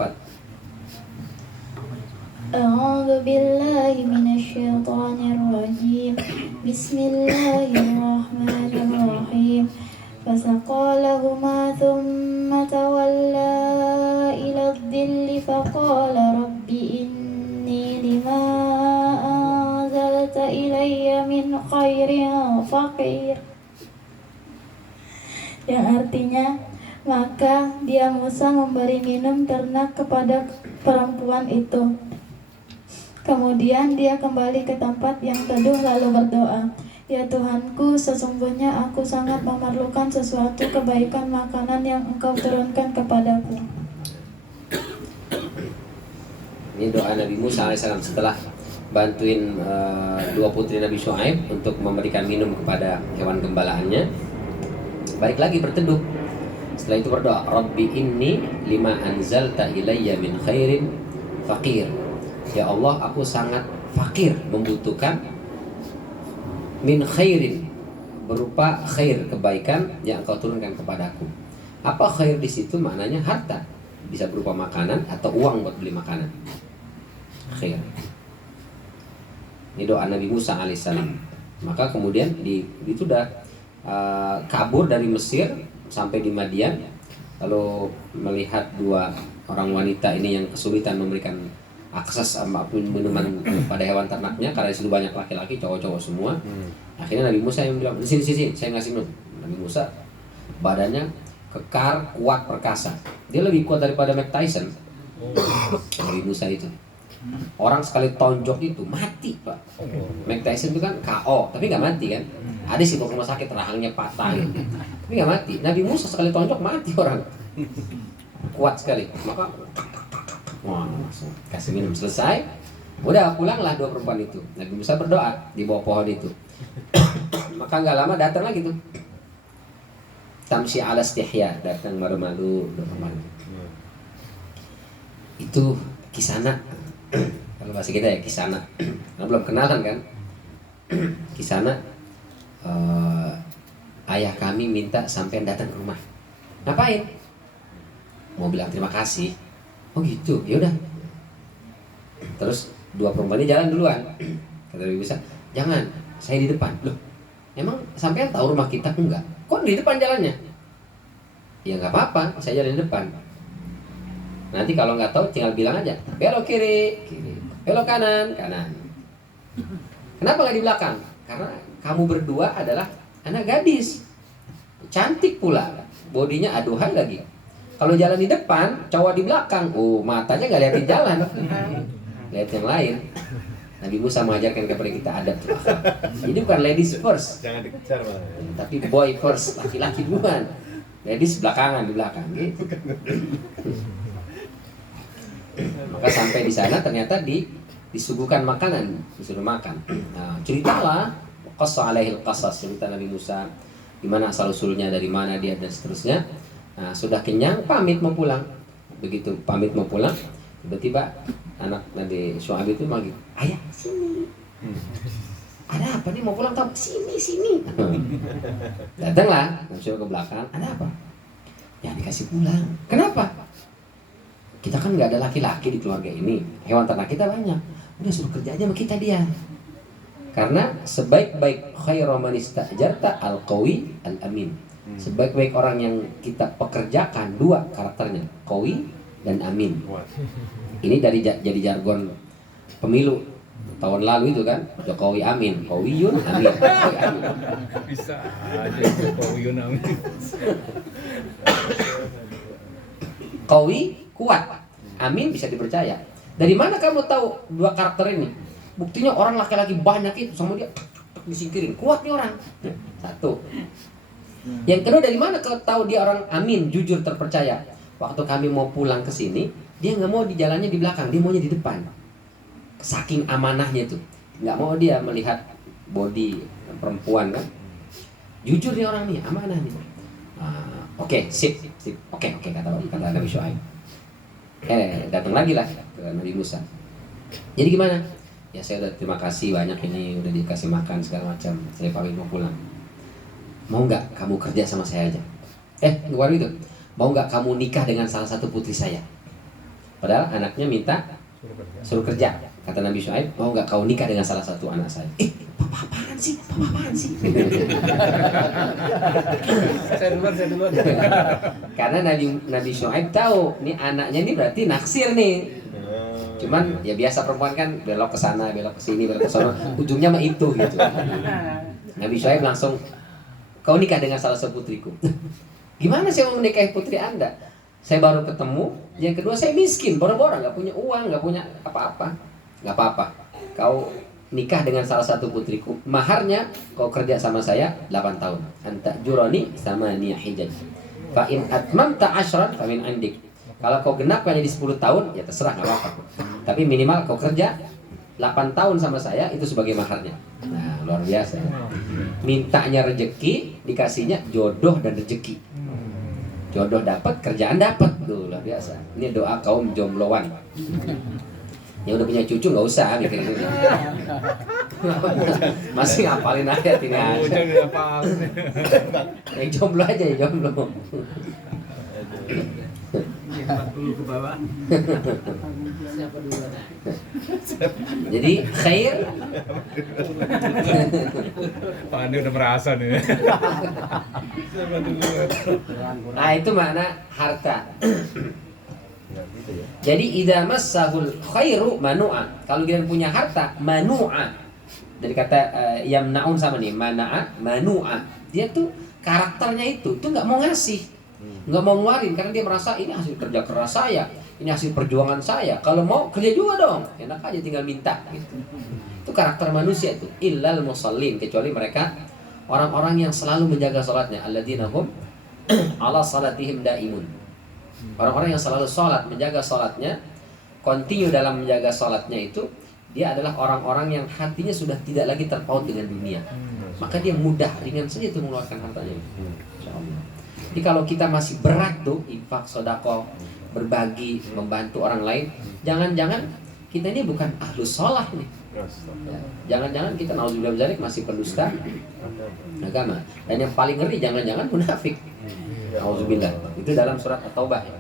A'udzu billahi minasyaitonir rajim. Bismillahirrahmanirrahim. Fasaqalahuma thumma tawalla ila adh-dhilli faqala rabbi inni lima anzalta ilayya min khairin faqir. Yang artinya, maka dia Musa memberi minum ternak kepada perempuan itu. Kemudian dia kembali ke tempat yang teduh lalu berdoa, Ya Tuhanku, sesungguhnya aku sangat memerlukan sesuatu kebaikan makanan yang Engkau turunkan kepadaku. Ini doa Nabi Musa alaihissalam setelah bantuin dua putri Nabi Syuaib untuk memberikan minum kepada hewan gembalaannya. Balik lagi berteduh. Setelah itu berdoa, Rabbi inni lima anzalta ilayya min khairin faqir. Ya Allah, aku sangat fakir, membutuhkan min khairin, berupa khair, kebaikan yang Engkau turunkan kepadaku. Apa khair di situ? Maknanya harta, bisa berupa makanan atau uang buat beli makanan. Khair. Ini doa Nabi Musa alaihissalam. Maka kemudian itu udah kabur dari Mesir sampai di Madian. Lalu melihat dua orang wanita ini yang kesulitan memberikan akses minuman pada hewan ternaknya karena di situ banyak laki-laki, cowok-cowok semua. Akhirnya Nabi Musa yang bilang, sini, saya ngasih minum. Nabi Musa badannya kekar, kuat, perkasa. Dia lebih kuat daripada Mike Tyson. Nabi Musa itu. Orang sekali tonjok itu mati, Pak. Mike Tyson itu kan KO, tapi nggak mati kan? Ada sih rumah sakit rahangnya patah gitu. Tapi nggak mati. Nabi Musa sekali tonjok mati orang. Kuat sekali. Maka wah, langsung kasih minum, selesai. Udah pulanglah dua perempuan itu. Nabi Musa berdoa di bawah pohon itu. Maka nggak lama datang lagi tuh. Tamsi ala istihya, datang malu-malu, malu. Itu Kisana. Kalau bahasa kita ya Kisana. Karena belum kenalan kan. Kisana, ayah kami minta sampai datang ke rumah. Ngapain? Mau bilang terima kasih. Oh gitu, ya udah. Terus dua perempuan ini jalan duluan. Kata Nabi Musa, jangan, saya di depan. Loh, emang sampean tahu rumah kita? Enggak. Kok di depan jalannya? Ya nggak apa-apa, saya jalan di depan. Nanti kalau nggak tahu tinggal bilang aja, belok kiri, belok kanan. Kenapa nggak di belakang? Karena kamu berdua adalah anak gadis, cantik pula, bodinya aduhai lagi. Kalau jalan di depan, cowok di belakang, matanya nggak liatin jalan, lihat yang lain. Nabi Musa mengajarkan kepada kita adab tuh. Jadi bukan ladies first, Jangan dikejar malah. tapi boy first, laki-laki duluan. Ladies belakangan, di belakang gitu. Maka sampai di sana ternyata disuguhkan makanan, disuruh makan. Nah, ceritalah qassa alaihil qasas, cerita Nabi Musa di mana asal usulnya, dari mana dia dan seterusnya. Nah, sudah kenyang, pamit mau pulang. Begitu pamit mau pulang, tiba-tiba anak Nabi Syuaib itu manggil, ayah sini. Ada apa nih, mau pulang kamu? Sini. Datanglah, langsung ke belakang. Ada apa? Ya dikasih pulang. Kenapa? Kita kan nggak ada laki-laki di keluarga ini. Hewan ternak kita banyak. Udah suruh kerja aja sama kita dia. Karena sebaik-baik khairu man istajarta al-qawi al-amin. Sebaik-baik orang yang kita pekerjakan dua karakternya, qawi dan amin. Ini dari jadi jargon pemilu tahun lalu itu kan, Jokowi amin, Kowiyun amin, Jokowi amin. Bisa aja Jokowi amin. Kowi kuat, amin bisa dipercaya. Dari mana kamu tahu dua karakter ini? Buktinya orang laki-laki banyak itu sama dia disingkirin, kuat nih orang. Satu. Yang kedua, dari mana kau tahu dia orang amin, jujur, terpercaya? Waktu kami mau pulang ke sini, dia nggak mau di jalannya di belakang, dia maunya di depan. Saking amanahnya itu, nggak mau dia melihat body perempuan kan. Jujur nih orang nih, amanah nih. Oke, sip. Oke, kata Nabi Syuaib. Datang lagi lah ke Nabi Musa. Jadi gimana? Ya saya udah terima kasih banyak ini, udah dikasih makan segala macam. Saya pamit mau pulang. Mau nggak kamu kerja sama saya aja? Bukan itu. Mau nggak kamu nikah dengan salah satu putri saya? Padahal anaknya minta suruh kerja. Kata Nabi Syuaib, mau nggak kau nikah dengan salah satu anak saya? Papa apaan sih? Saya duluan. Karena Nabi Syuaib tahu, nih anaknya ini berarti naksir nih. Cuman ya biasa perempuan kan belok ke sana, belok ke sini, belok ke sana, ujungnya mah itu gitu. Nabi Syuaib langsung, kau nikah dengan salah satu putriku. Gimana saya mau menikahi putri Anda? Saya baru ketemu. Yang kedua, saya miskin, boro-boro, nggak punya uang, nggak punya apa-apa. Nggak apa-apa. Kau nikah dengan salah satu putriku, maharnya kau kerja sama saya 8 tahun. Anta juroni sama hijaj. Fa in atmamta 10 fa min indik. Kalau kau genapkan jadi 10 tahun, ya terserah nggak apa-apa. Tapi minimal kau kerja 8 tahun sama saya, itu sebagai maharnya. Nah, luar biasa. Mintanya rezeki, dikasihnya jodoh dan rezeki. Jodoh dapat, kerjaan dapat. Tuh, luar biasa. Ini doa kaum jombloan. Yang udah punya cucu nggak usah mikirin ini. Masih ngapalin ayat ini aja. Jangan apa. Yang jomblo aja ya jomblo. 40 ke bawah. Jadi khair. Pak Andi udah merasa nih. Nah itu makna harta. Jadi idza massahul khairu manu'a. Kalau kalian punya harta manu'a. Dari kata yamnaun sama nih, mana'a, manu'a. Dia tuh karakternya itu tuh nggak mau ngasih, nggak mau ngeluarin karena dia merasa ini hasil kerja keras saya, ini hasil perjuangan saya. Kalau mau kerja juga dong, enak aja tinggal minta gitu. Itu karakter manusia itu. Illal musallin, kecuali mereka orang-orang yang selalu menjaga salatnya. Alladzina hum ala salatihim daimun. Orang-orang yang selalu sholat, menjaga sholatnya, continue dalam menjaga sholatnya itu, dia adalah orang-orang yang hatinya sudah tidak lagi terpaut dengan dunia. Maka dia mudah, ringan saja itu mengeluarkan hartanya. Insyaallah. Jadi kalau kita masih berat tuh, infak, sedekah, berbagi, membantu orang lain, jangan-jangan kita ini bukan ahlus sholah nih. Ya, jangan-jangan kita nauzubillah min dzalik masih pendusta agama. Dan yang paling ngeri jangan-jangan munafik. Auzubillah. Itu dalam surat At-Taubah ya.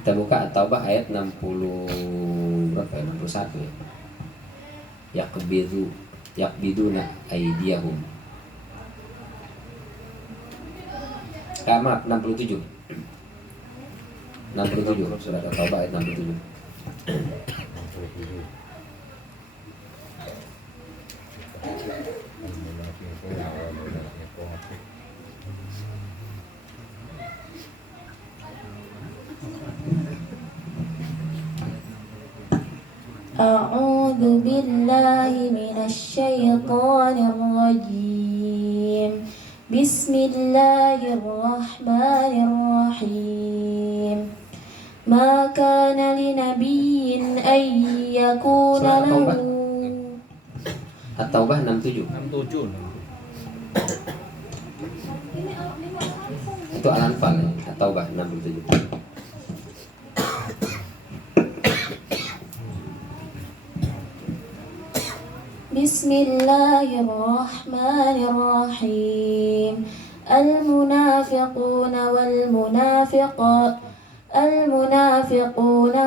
Kita buka At-Taubah ayat 60 berapa ya? 61 ya. Yaqbiduna aydiyahum. Maaf 67. 67 surat At-Taubah ayat 67. A'udzu billahi minasy syaithanir rajim. Bismillahirrahmanirrahim. Ma kana linabiyyin ay yakuna lahu. At-Taubah 67. 67. Itu Al-Anfal ya. At-Taubah 67. Bismillahirrahmanirrahim. المنافقون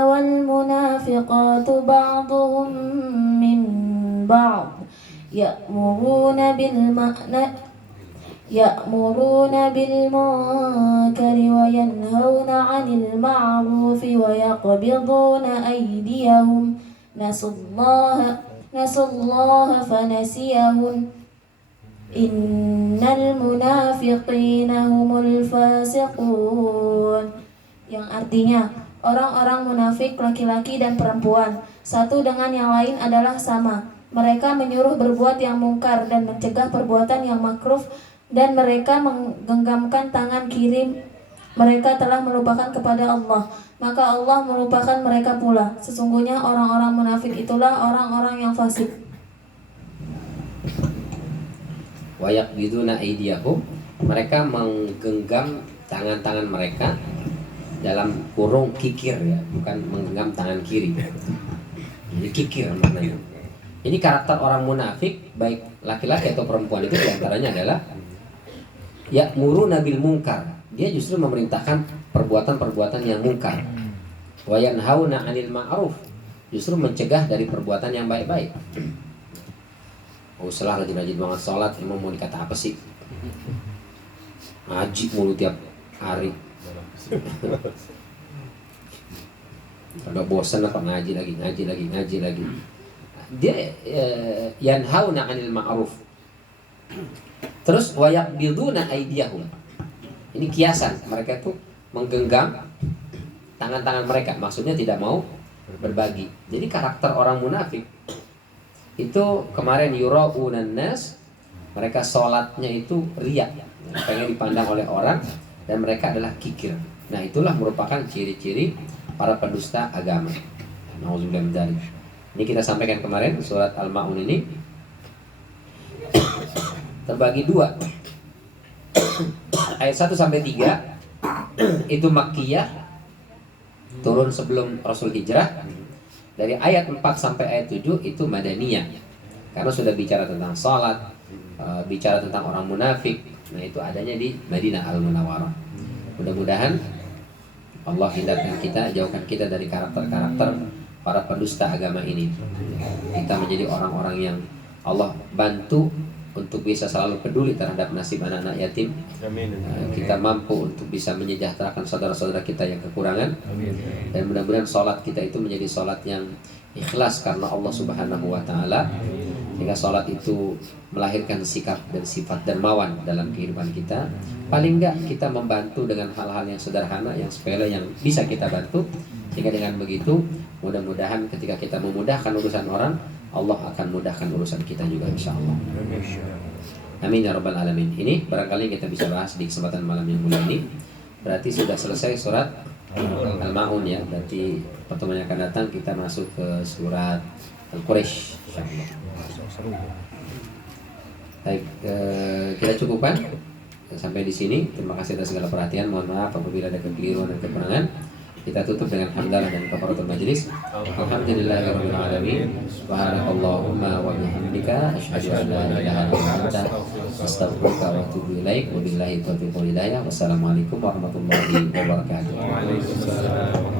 والمنافقات بعضهم من بعض يأمرون بالمنكر وينهون عن المعروف ويقبضون أيديهم نسوا الله فنسيهم Innal munafiqina humul fasiqun. Yang artinya orang-orang munafik laki-laki dan perempuan satu dengan yang lain adalah sama. Mereka menyuruh berbuat yang mungkar dan mencegah perbuatan yang makruh, dan mereka menggenggamkan tangan kiri. Mereka telah melupakan kepada Allah, maka Allah melupakan mereka pula. Sesungguhnya orang-orang munafik itulah orang-orang yang fasik. Wayaqbiduna aydiyahum, mereka menggenggam tangan-tangan mereka dalam kurung kikir ya, bukan menggenggam tangan kiri. Jadi kikir maknanya. Ini karakter orang munafik baik laki-laki atau perempuan itu diantaranya adalah ya'muruna bil munkar. Dia justru memerintahkan perbuatan-perbuatan yang mungkar. Wa yanhauna 'anil ma'ruf, justru mencegah dari perbuatan yang baik-baik. Oh, salah rajin-rajin banget sholat, emang mau dikata apa sih? Ngaji mulu tiap hari. Agak bosan apa ngaji lagi. Dia yanhauna 'anil ma'ruf. Terus wa yaqbiduna aydiyahum. Ini kiasan, mereka tuh menggenggam tangan-tangan mereka, maksudnya tidak mau berbagi. Jadi karakter orang munafik Itu kemarin yura'unan nas, mereka sholatnya itu riya, pengen dipandang oleh orang, dan mereka adalah kikir. Nah itulah merupakan ciri-ciri para pendusta agama. Nauzubillah min dzalik. Ini kita sampaikan kemarin surat Al-Maun ini terbagi dua. Ayat 1 sampai 3 itu Makkiyah, turun sebelum Rasul hijrah. Dari ayat 4 sampai ayat 7 itu Madaniyah, karena sudah bicara tentang salat, bicara tentang orang munafik. Nah itu adanya di Madinah Al-Munawwarah. Mudah-mudahan Allah hindarkan kita, jauhkan kita dari karakter-karakter para pendusta agama ini. Kita menjadi orang-orang yang Allah bantu untuk bisa selalu peduli terhadap nasib anak-anak yatim. Amin. Kita mampu untuk bisa menyejahterakan saudara-saudara kita yang kekurangan. Dan mudah-mudahan sholat kita itu menjadi sholat yang ikhlas karena Allah Subhanahu wa Ta'ala, sehingga sholat itu melahirkan sikap dan sifat dermawan dalam kehidupan kita. Paling enggak kita membantu dengan hal-hal yang sederhana, yang sepele, yang bisa kita bantu, sehingga dengan begitu mudah-mudahan ketika kita memudahkan urusan orang, Allah akan mudahkan urusan kita juga insyaAllah. Amin ya rabbal alamin. Ini barangkali kita bisa bahas di kesempatan malam yang mulia ini. Berarti sudah selesai surat Al-Maun ya. Berarti pertemuan yang akan datang kita masuk ke surat Al-Quraisy insyaallah. Baik, kita cukupkan sampai di sini. Terima kasih atas segala perhatian. Mohon maaf apabila ada kekeliruan dan kekurangan. Kita tutup dengan hamdalah dan kafaratul majlis. Alhamdulillahirabbil alamin. Subhanakallahumma wa bihamdika asyhadu an la ilaha illa anta astaghfiruka wa atubu ilaik. Wabillahi taufiq wal hidayah. Wassalamualaikum warahmatullahi wabarakatuh. Waalaikumsalam.